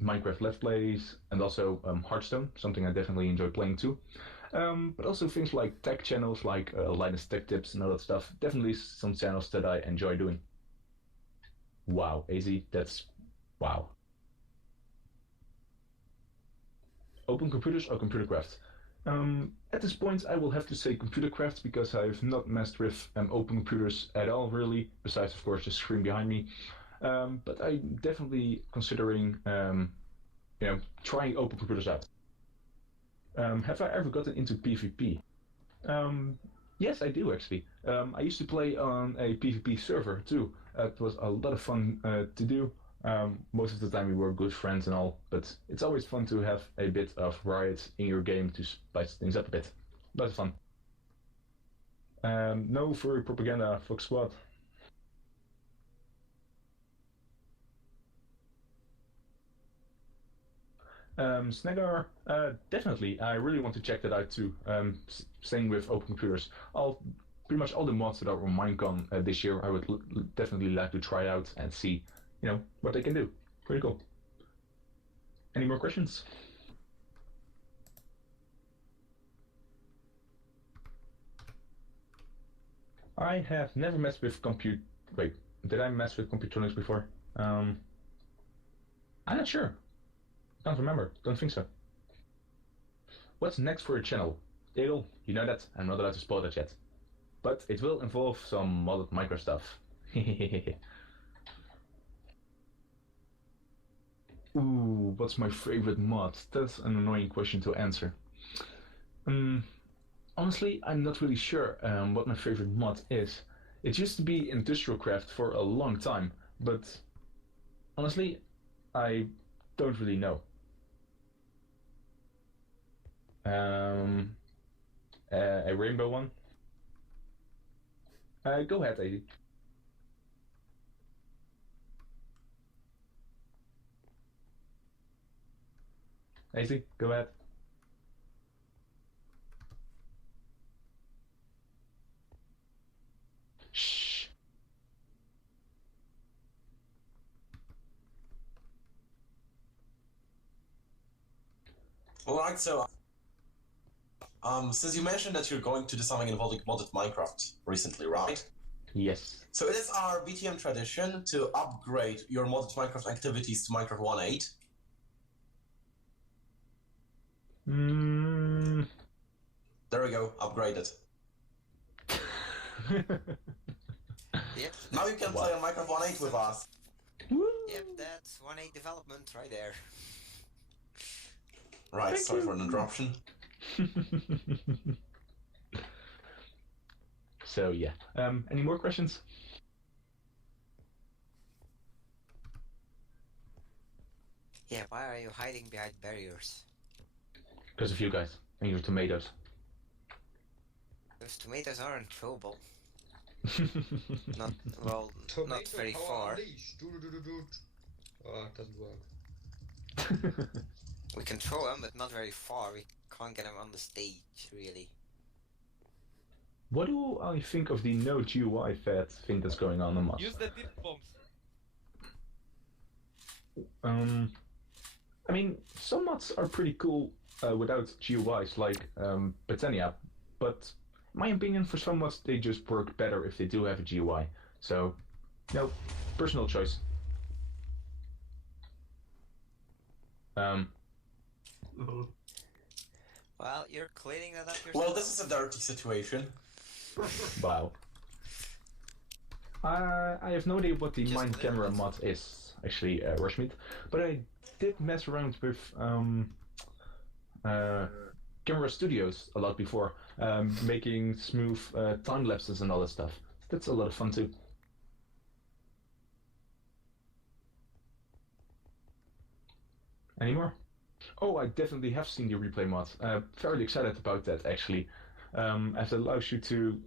Minecraft Let's Plays and also Hearthstone, something I definitely enjoy playing too. But also things like tech channels like Linus Tech Tips and all that stuff. Definitely some channels that I enjoy doing. Wow, AZ, that's wow. Open computers or computer craft? At this point, I will have to say computer crafts because I've not messed with open computers at all, really, besides, of course, the screen behind me. But I'm definitely considering, trying open computers out. Have I ever gotten into PvP? Yes, I do, actually. I used to play on a PvP server, too. It was a lot of fun to do. Most of the time we were good friends and all, but it's always fun to have a bit of riot in your game to spice things up a bit. Lots of fun. No furry propaganda, Fox Squad. Snagger, definitely. I really want to check that out too. Same with open computers. Pretty much all the mods that are on Minecon this year, I would definitely like to try out and see, what they can do. Pretty cool. Any more questions? I have never messed with compute. Wait, did I mess with computronics before? I'm not sure. Can't remember. Don't think so. What's next for your channel? Eagle, you know that. I'm not allowed to spoil that yet. But it will involve some modded Minecraft stuff. Ooh, what's my favorite mod? That's an annoying question to answer. Honestly, I'm not really sure what my favorite mod is. It used to be Industrial Craft for a long time, but honestly, I don't really know. A rainbow one? Go ahead, AD. AZ, go ahead. Shh. Alright, so since you mentioned that you're going to do something involving modded Minecraft recently, right? Yes. So it is our BTM tradition to upgrade your modded Minecraft activities to Minecraft 1.8. There we go, upgraded. Yep. Now you can play on Minecraft 1.8 with us. Yep, that's 1.8 development right there. Right, Thank sorry you. for an interruption. So yeah. Any more questions? Yeah, why are you hiding behind barriers? Because of you guys and your tomatoes. Those tomatoes aren't throwable. Not well, not very far. Oh, it doesn't work. We can throw them, but not very far. We can't get them on the stage, really. What do I think of the no GUI fat thing that's going on mod? Use the dip bombs. I mean, some mods are pretty cool without GUIs, like Petania, but in my opinion, for some mods, they just work better if they do have a GUI. So, no, personal choice. Well, you're cleaning that up yourself. Well, this is a dirty situation. Wow. I have no idea what the Just Mine a little Camera bit. mod is, actually, Rushmeat, but I did mess around with Camera Studios a lot before, making smooth time lapses and all that stuff. That's a lot of fun too. Any more? Oh, I definitely have seen the replay mod. Fairly excited about that actually, as it allows you to,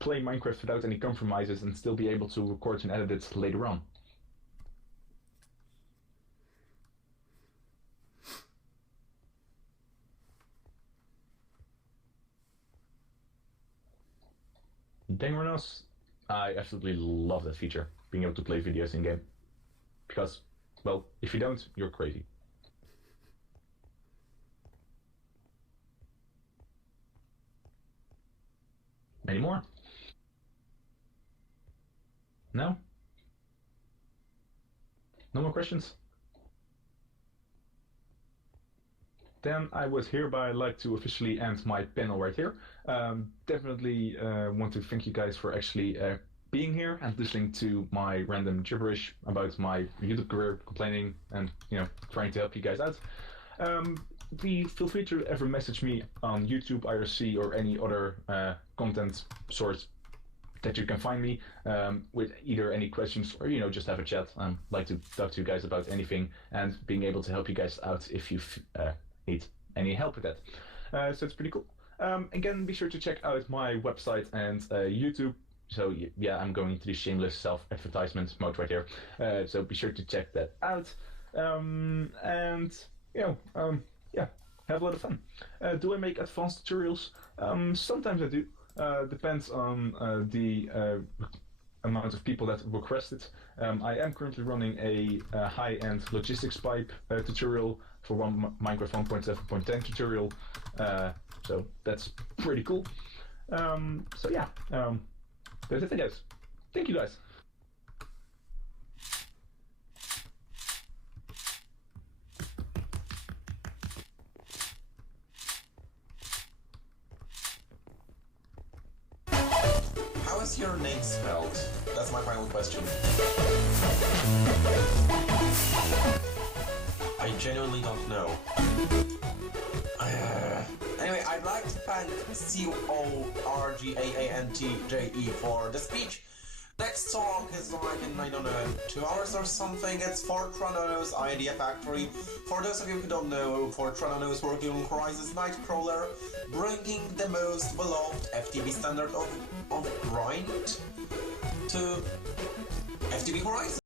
play Minecraft without any compromises and still be able to record and edit it later on. Dangerous, I absolutely love that feature, being able to play videos in game. Because, well, if you don't, you're crazy. Any more? No? No more questions? Then I would hereby like to officially end my panel right here. Definitely want to thank you guys for actually being here and listening to my random gibberish about my YouTube career, complaining and trying to help you guys out. Feel free to ever message me on YouTube, IRC, or any other content source that you can find me with either any questions or just have a chat. I'd like to talk to you guys about anything and being able to help you guys out if you need any help with that. So it's pretty cool. Again, be sure to check out my website and YouTube. So yeah, I'm going into the shameless self-advertisement mode right here. So be sure to check that out. And yeah, have a lot of fun. Do I make advanced tutorials? Sometimes I do. Depends on the amount of people that request it. I am currently running a high-end logistics pipe tutorial for Minecraft 1.7.10 tutorial, so that's pretty cool. So yeah, that's it, I guess. Thank you guys. How is your name spelled? That's my final question. I genuinely don't know. Anyway, I'd like to thank CORGAANTJE for the speech. Next talk is like in, I don't know, 2 hours or something. It's for Trono's Idea Factory. For those of you who don't know, for Trono's working on Crisis Nightcrawler, bringing the most beloved FTB standard of grind to FTB Horizon.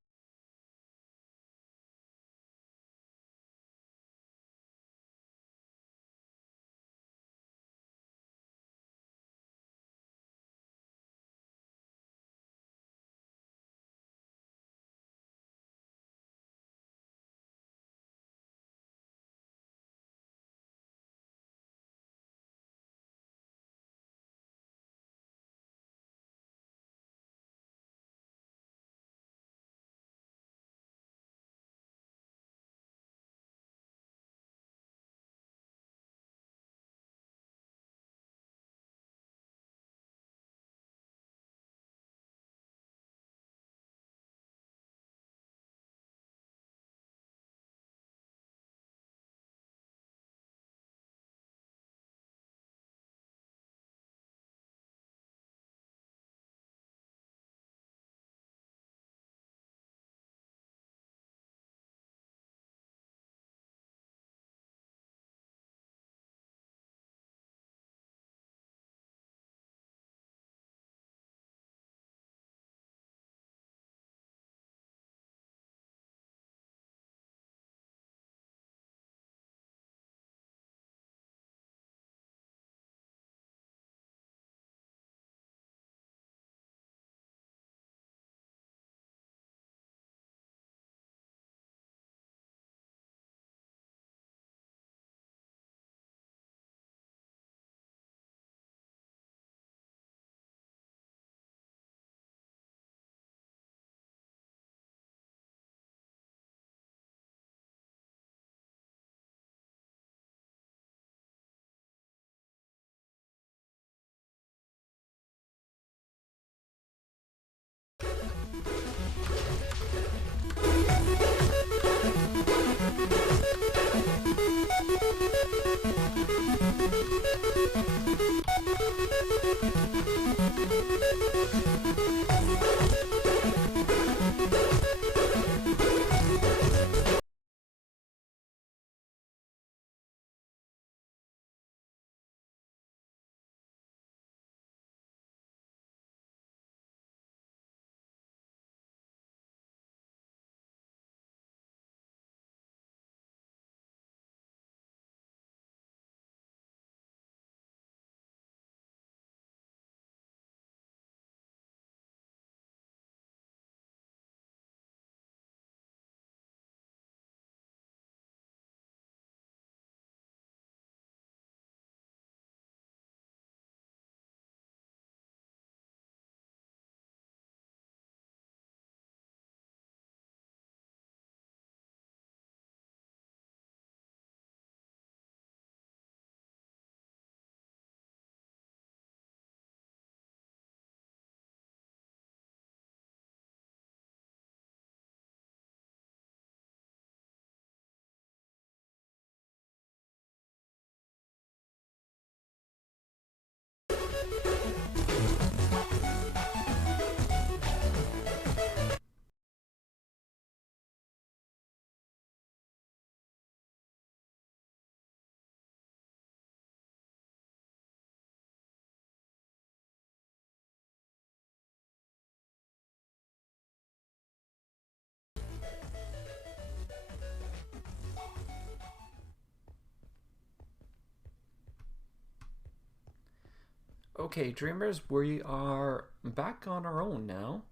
Okay, Dreamers, we are back on our own now,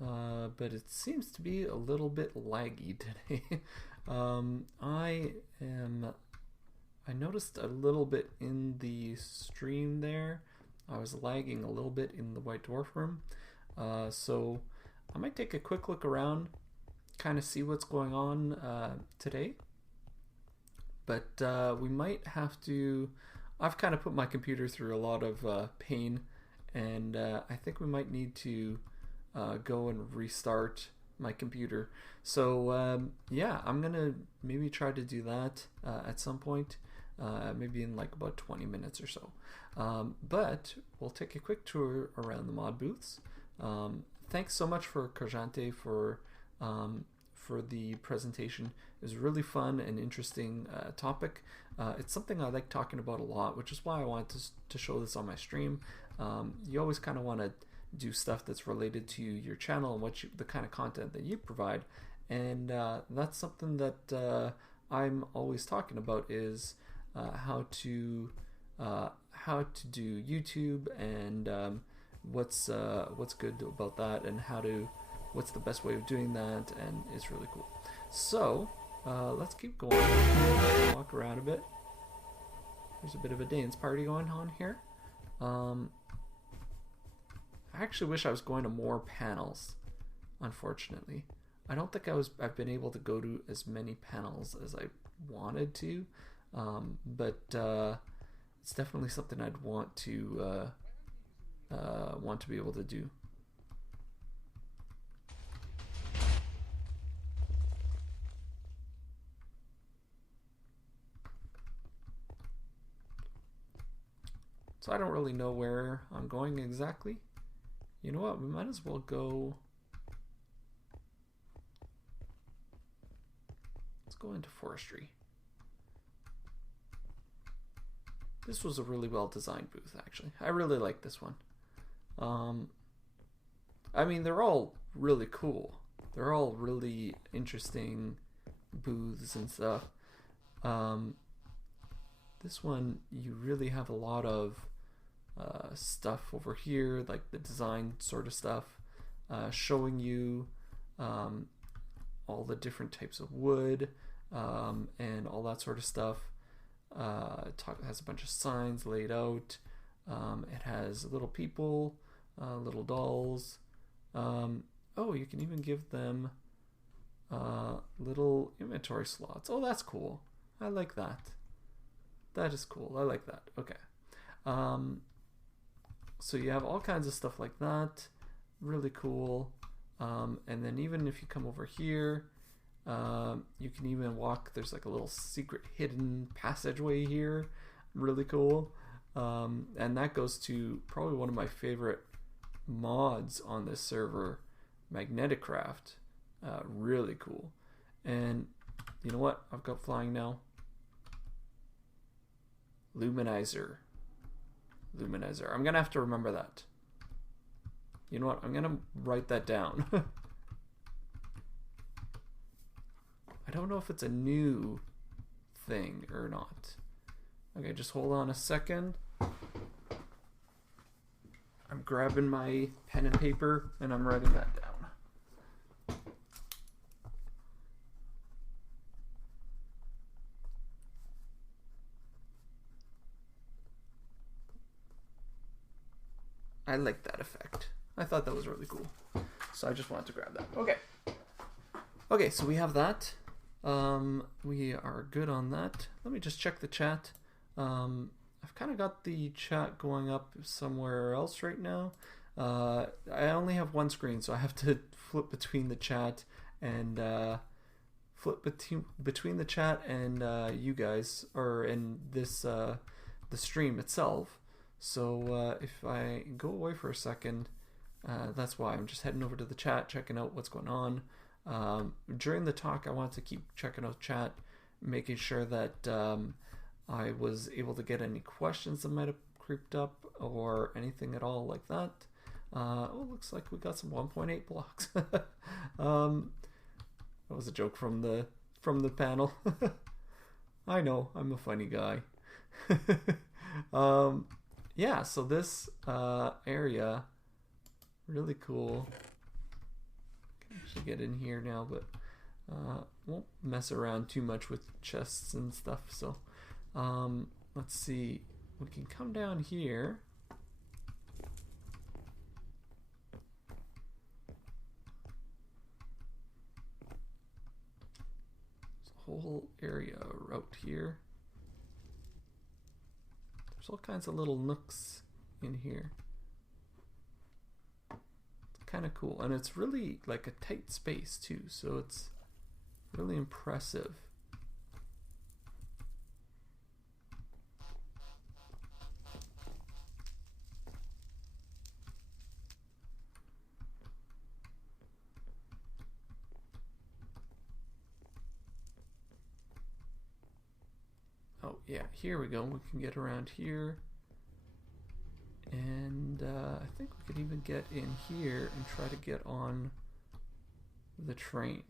but it seems to be a little bit laggy today. I am. I noticed a little bit in the stream there I was lagging a little bit in the White Dwarf room. So I might take a quick look around, kind of see what's going on today. But we might have to... I've kind of put my computer through a lot of pain, and I think we might need to go and restart my computer. So yeah, I'm gonna maybe try to do that at some point, maybe in like about 20 minutes or so. But we'll take a quick tour around the mod booths. Thanks so much for Karjante for the presentation. It was a really fun and interesting topic. It's something I like talking about a lot, which is why I wanted to show this on my stream. You always kind of want to do stuff that's related to your channel and the kind of content that you provide, and that's something that I'm always talking about, is how to do YouTube, and what's good about that, and what's the best way of doing that, and it's really cool. So let's keep going. Walk around a bit. There's a bit of a dance party going on here. I actually wish I was going to more panels, unfortunately. I don't think I've been able to go to as many panels as I wanted to, but it's definitely something I'd want to be able to do. So I don't really know where I'm going exactly. You know what? We might as well go. Let's go into forestry. This was a really well designed booth, actually. I really like this one. I mean, they're all really cool. They're all really interesting booths and stuff. This one, you really have a lot of stuff over here, like the design sort of stuff, showing you all the different types of wood and all that sort of stuff. It has a bunch of signs laid out. It has little people, little dolls. Oh, you can even give them little inventory slots. Oh, that's cool. I like that. That is cool. I like that. Okay. So you have all kinds of stuff like that. Really cool. And then even if you come over here, you can even walk. There's like a little secret hidden passageway here. Really cool. And that goes to probably one of my favorite mods on this server, Magneticraft. Really cool. And you know what? I've got flying now. Luminizer. I'm gonna have to remember that. You know what? I'm gonna write that down. I don't know if it's a new thing or not. Okay, just hold on a second. I'm grabbing my pen and paper and I'm writing that down. I like that effect. I thought that was really cool. So I just wanted to grab that. Okay. Okay, so we have that. We are good on that. Let me just check the chat. I've kind of got the chat going up somewhere else right now. I only have one screen, so I have to flip between the chat and between the chat and you guys, or in this the stream itself. So if I go away for a second, that's why I'm just heading over to the chat, checking out what's going on. During the talk, I want to keep checking out chat, making sure that I was able to get any questions that might have creeped up or anything at all like that. Oh, looks like we got some 1.8 blocks. That was a joke from the panel. I know, I'm a funny guy. Yeah, so this area, really cool. Can actually get in here now, but won't mess around too much with chests and stuff. So let's see, we can come down here whole area out here. There's all kinds of little nooks in here. It's kind of cool, and it's really like a tight space too, so it's really impressive. Oh yeah, here we go. We can get around here. And I think we could even get in here and try to get on the train.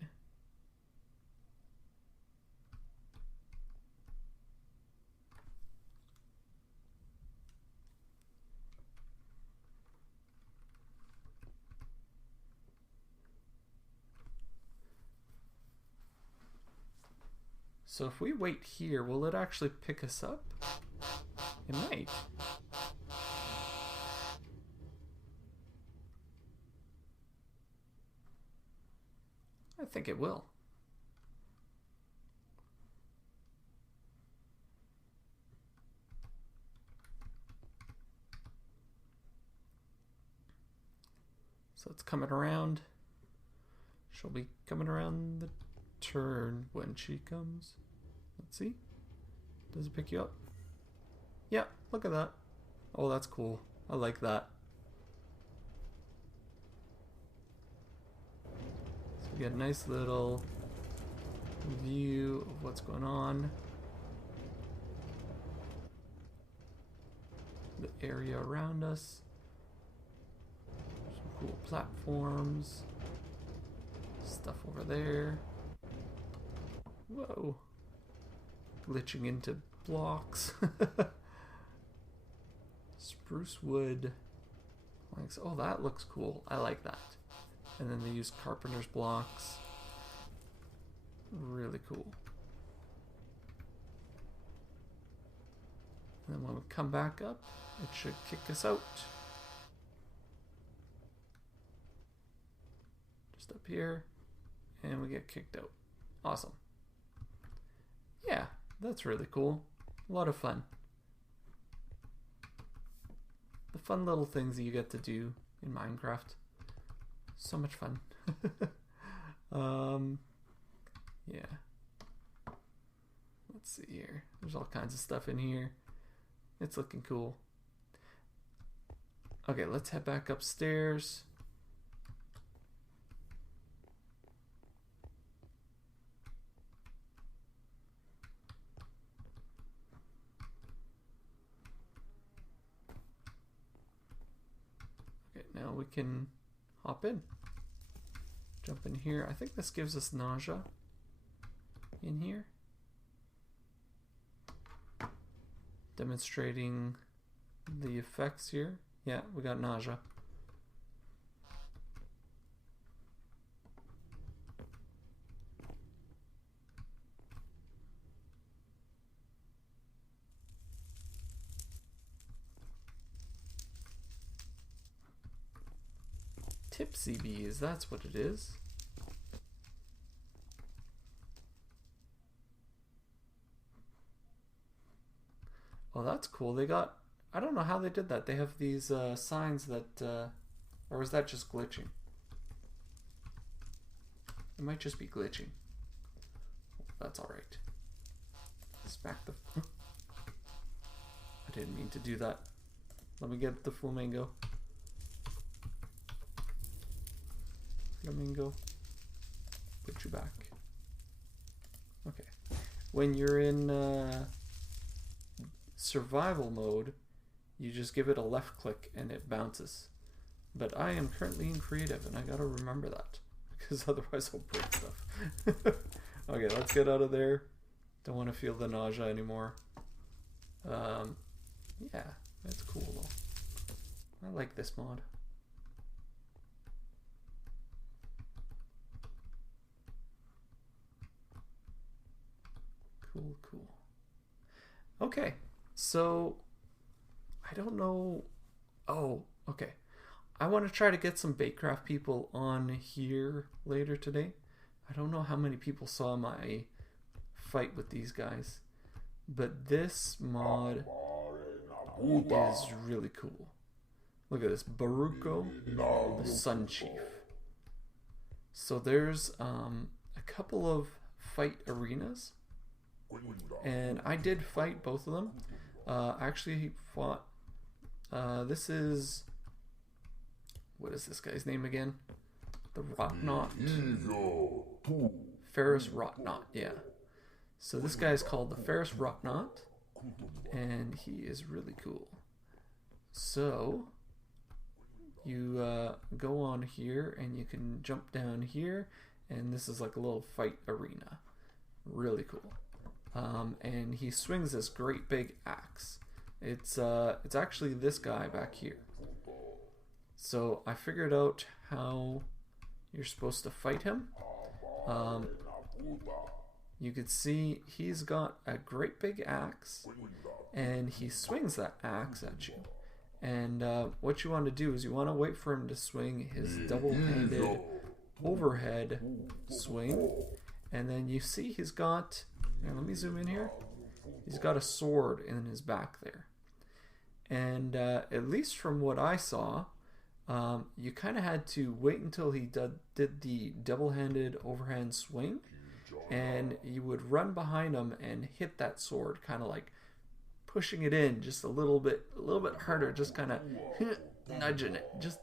So if we wait here, will it actually pick us up? It might. I think it will. So it's coming around. She'll be coming around the turn when she comes. Let's see. Does it pick you up? Yeah, look at that. Oh, that's cool. I like that. So we get a nice little view of what's going on. The area around us. Some cool platforms. Stuff over there. Whoa. Glitching into blocks. Spruce wood. Planks. Oh, that looks cool. I like that. And then they use carpenter's blocks. Really cool. And then when we come back up, it should kick us out. Just up here. And we get kicked out. Awesome. Yeah, that's really cool. A lot of fun. The fun little things that you get to do in Minecraft. So much fun. Yeah. Let's see here. There's all kinds of stuff in here. It's looking cool. Okay, let's head back upstairs. Now we can hop in. Jump in here. I think this gives us nausea in here. Demonstrating the effects here. Yeah, we got nausea. Tipsy bees, that's what it is. Oh, that's cool. They got, I don't know how they did that. They have these signs that, or is that just glitching? It might just be glitching. That's alright. Smack the... I didn't mean to do that. Let me get the flamingo. Flamingo. Put you back. Okay. When you're in survival mode, you just give it a left click and it bounces. But I am currently in creative and I gotta remember that, because otherwise I'll break stuff. Okay, let's get out of there. Don't want to feel the nausea anymore. Yeah, it's cool though. I like this mod. Cool, cool. Okay, so I don't know. Oh, okay. I want to try to get some Baitcraft people on here later today. I don't know how many people saw my fight with these guys. But this mod is really cool. Look at this, Baruko, the Sun Chief. So there's a couple of fight arenas, and I did fight both of them. I actually fought. This is, what is this guy's name again? The Rotnot. Ferris Rotnot, yeah. So this guy is called the Ferris Rotnot, and he is really cool. So you go on here, and you can jump down here, and this is like a little fight arena. Really cool. And he swings this great big axe. It's actually this guy back here. So I figured out how you're supposed to fight him. You could see he's got a great big axe, and he swings that axe at you. And what you want to do is you want to wait for him to swing his double-handed overhead swing, and then you see he's got, let me zoom in here, he's got a sword in his back there. And at least from what I saw, you kind of had to wait until he did the double-handed overhand swing, and you would run behind him and hit that sword, kind of like pushing it in just a little bit harder, just kind of nudging it just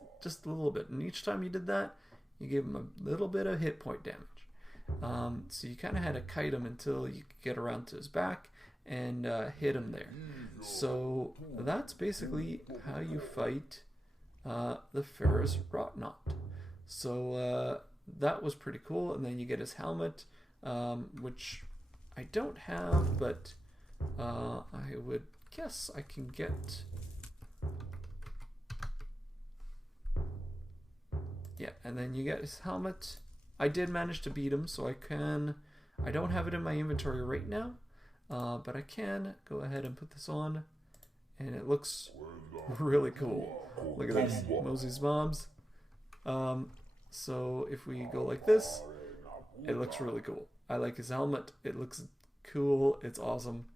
a little bit. And each time you did that, you gave him a little bit of hit point damage. So you kind of had to kite him until you could get around to his back and hit him there. So that's basically how you fight the Ferris Rotnot. So that was pretty cool. And then you get his helmet, which I don't have, but I would guess I can get. Yeah, and then you get his helmet. I did manage to beat him, so I don't have it in my inventory right now, but I can go ahead and put this on, and it looks really cool. Look at this, Mosey's Mobs. So if we go like this, it looks really cool. I like his helmet. It looks cool. It's awesome.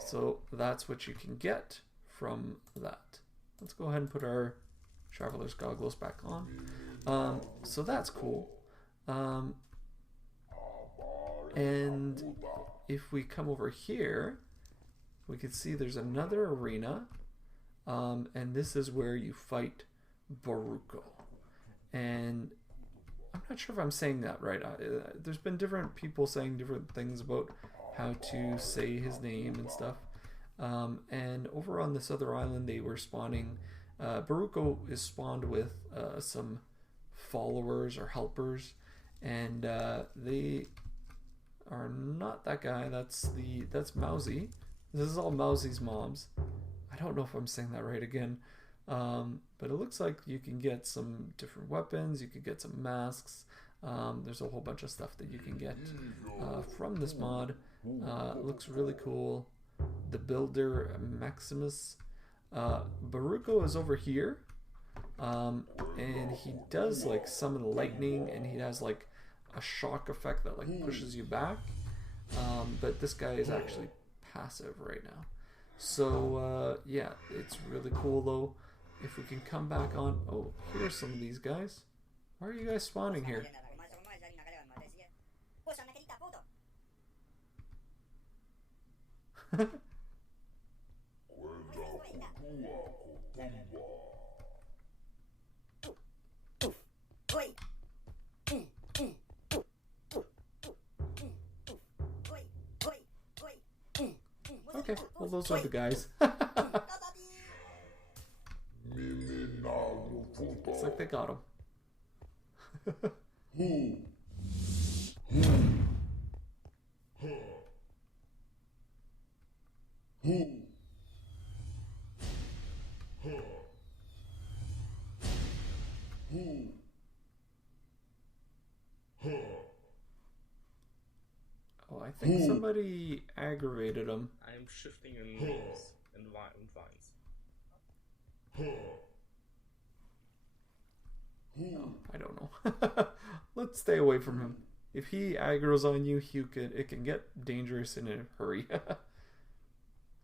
So that's what you can get from that. Let's go ahead and put our traveler's goggles back on. So that's cool. And if we come over here, we can see there's another arena, and this is where you fight Baruko. And I'm not sure if I'm saying that right. There's been different people saying different things about how to say his name and stuff. And over on this other island, they were spawning. Baruko is spawned with some followers or helpers, and they are not that guy. That's Mousy. This is all Mousy's mobs. I don't know if I'm saying that right again, but it looks like you can get some different weapons. You could get some masks. There's a whole bunch of stuff that you can get from this mod. It looks really cool. The builder Maximus. Baruko is over here, and he does like summon lightning, and he has like a shock effect that like pushes you back. But this guy is actually passive right now. So yeah, it's really cool though. If we can come back on, oh, here's some of these guys. Why are you guys spawning here? Okay, well those are the guys. Looks like they got him. Oh, I think somebody aggravated him. I'm shifting in moves and vines. Oh, I don't know. Let's stay away from him. if he aggroes on you, it can get dangerous in a hurry.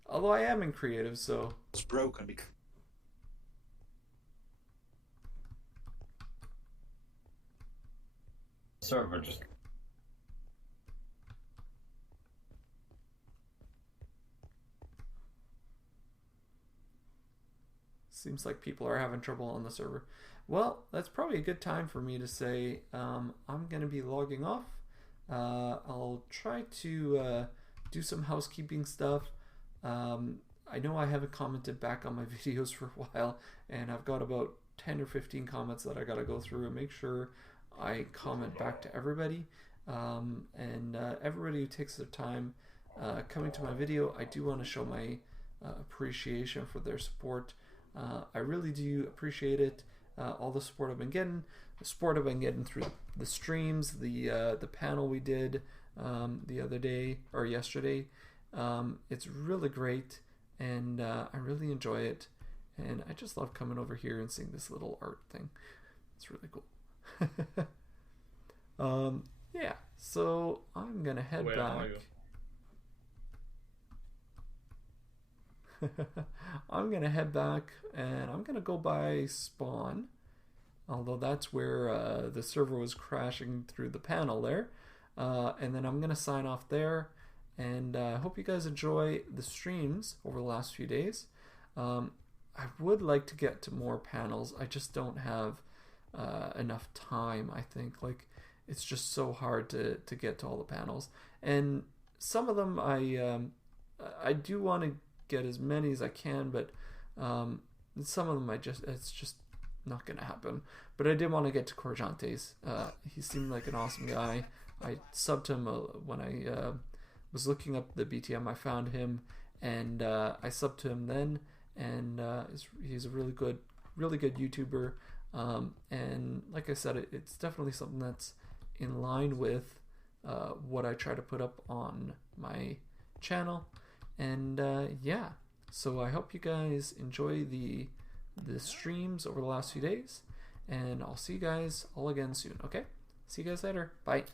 Although I am in creative, so It's broken because server just seems like people are having trouble on the server. Well, that's probably a good time for me to say I'm going to be logging off. I'll try to do some housekeeping stuff. I know I haven't commented back on my videos for a while, and I've got about 10 or 15 comments that I got to go through and make sure I comment back to everybody. And everybody who takes their time coming to my video, I do want to show my appreciation for their support. I really do appreciate it. All the support I've been getting, the support I've been getting through the streams, the panel we did the other day or yesterday. It's really great, and I really enjoy it. And I just love coming over here and seeing this little art thing. It's really cool. Yeah, so I'm gonna head Where back. are you? I'm gonna head back and I'm gonna go by spawn, although that's where the server was crashing through the panel there, and then I'm gonna sign off there, and I hope you guys enjoy the streams over the last few days. I would like to get to more panels. I just don't have enough time. I think it's just so hard to get to all the panels, and some of them I do want to get as many as I can, but some of them it's just not gonna happen. But I did want to get to Corjantes. He seemed like an awesome guy. I subbed him when I was looking up the BTM. I found him, and I subbed to him then, and he's a really good YouTuber. And like I said, it's definitely something that's in line with what I try to put up on my channel. And yeah, so I hope you guys enjoy the streams over the last few days, and I'll see you guys all again soon. Okay, see you guys later. Bye.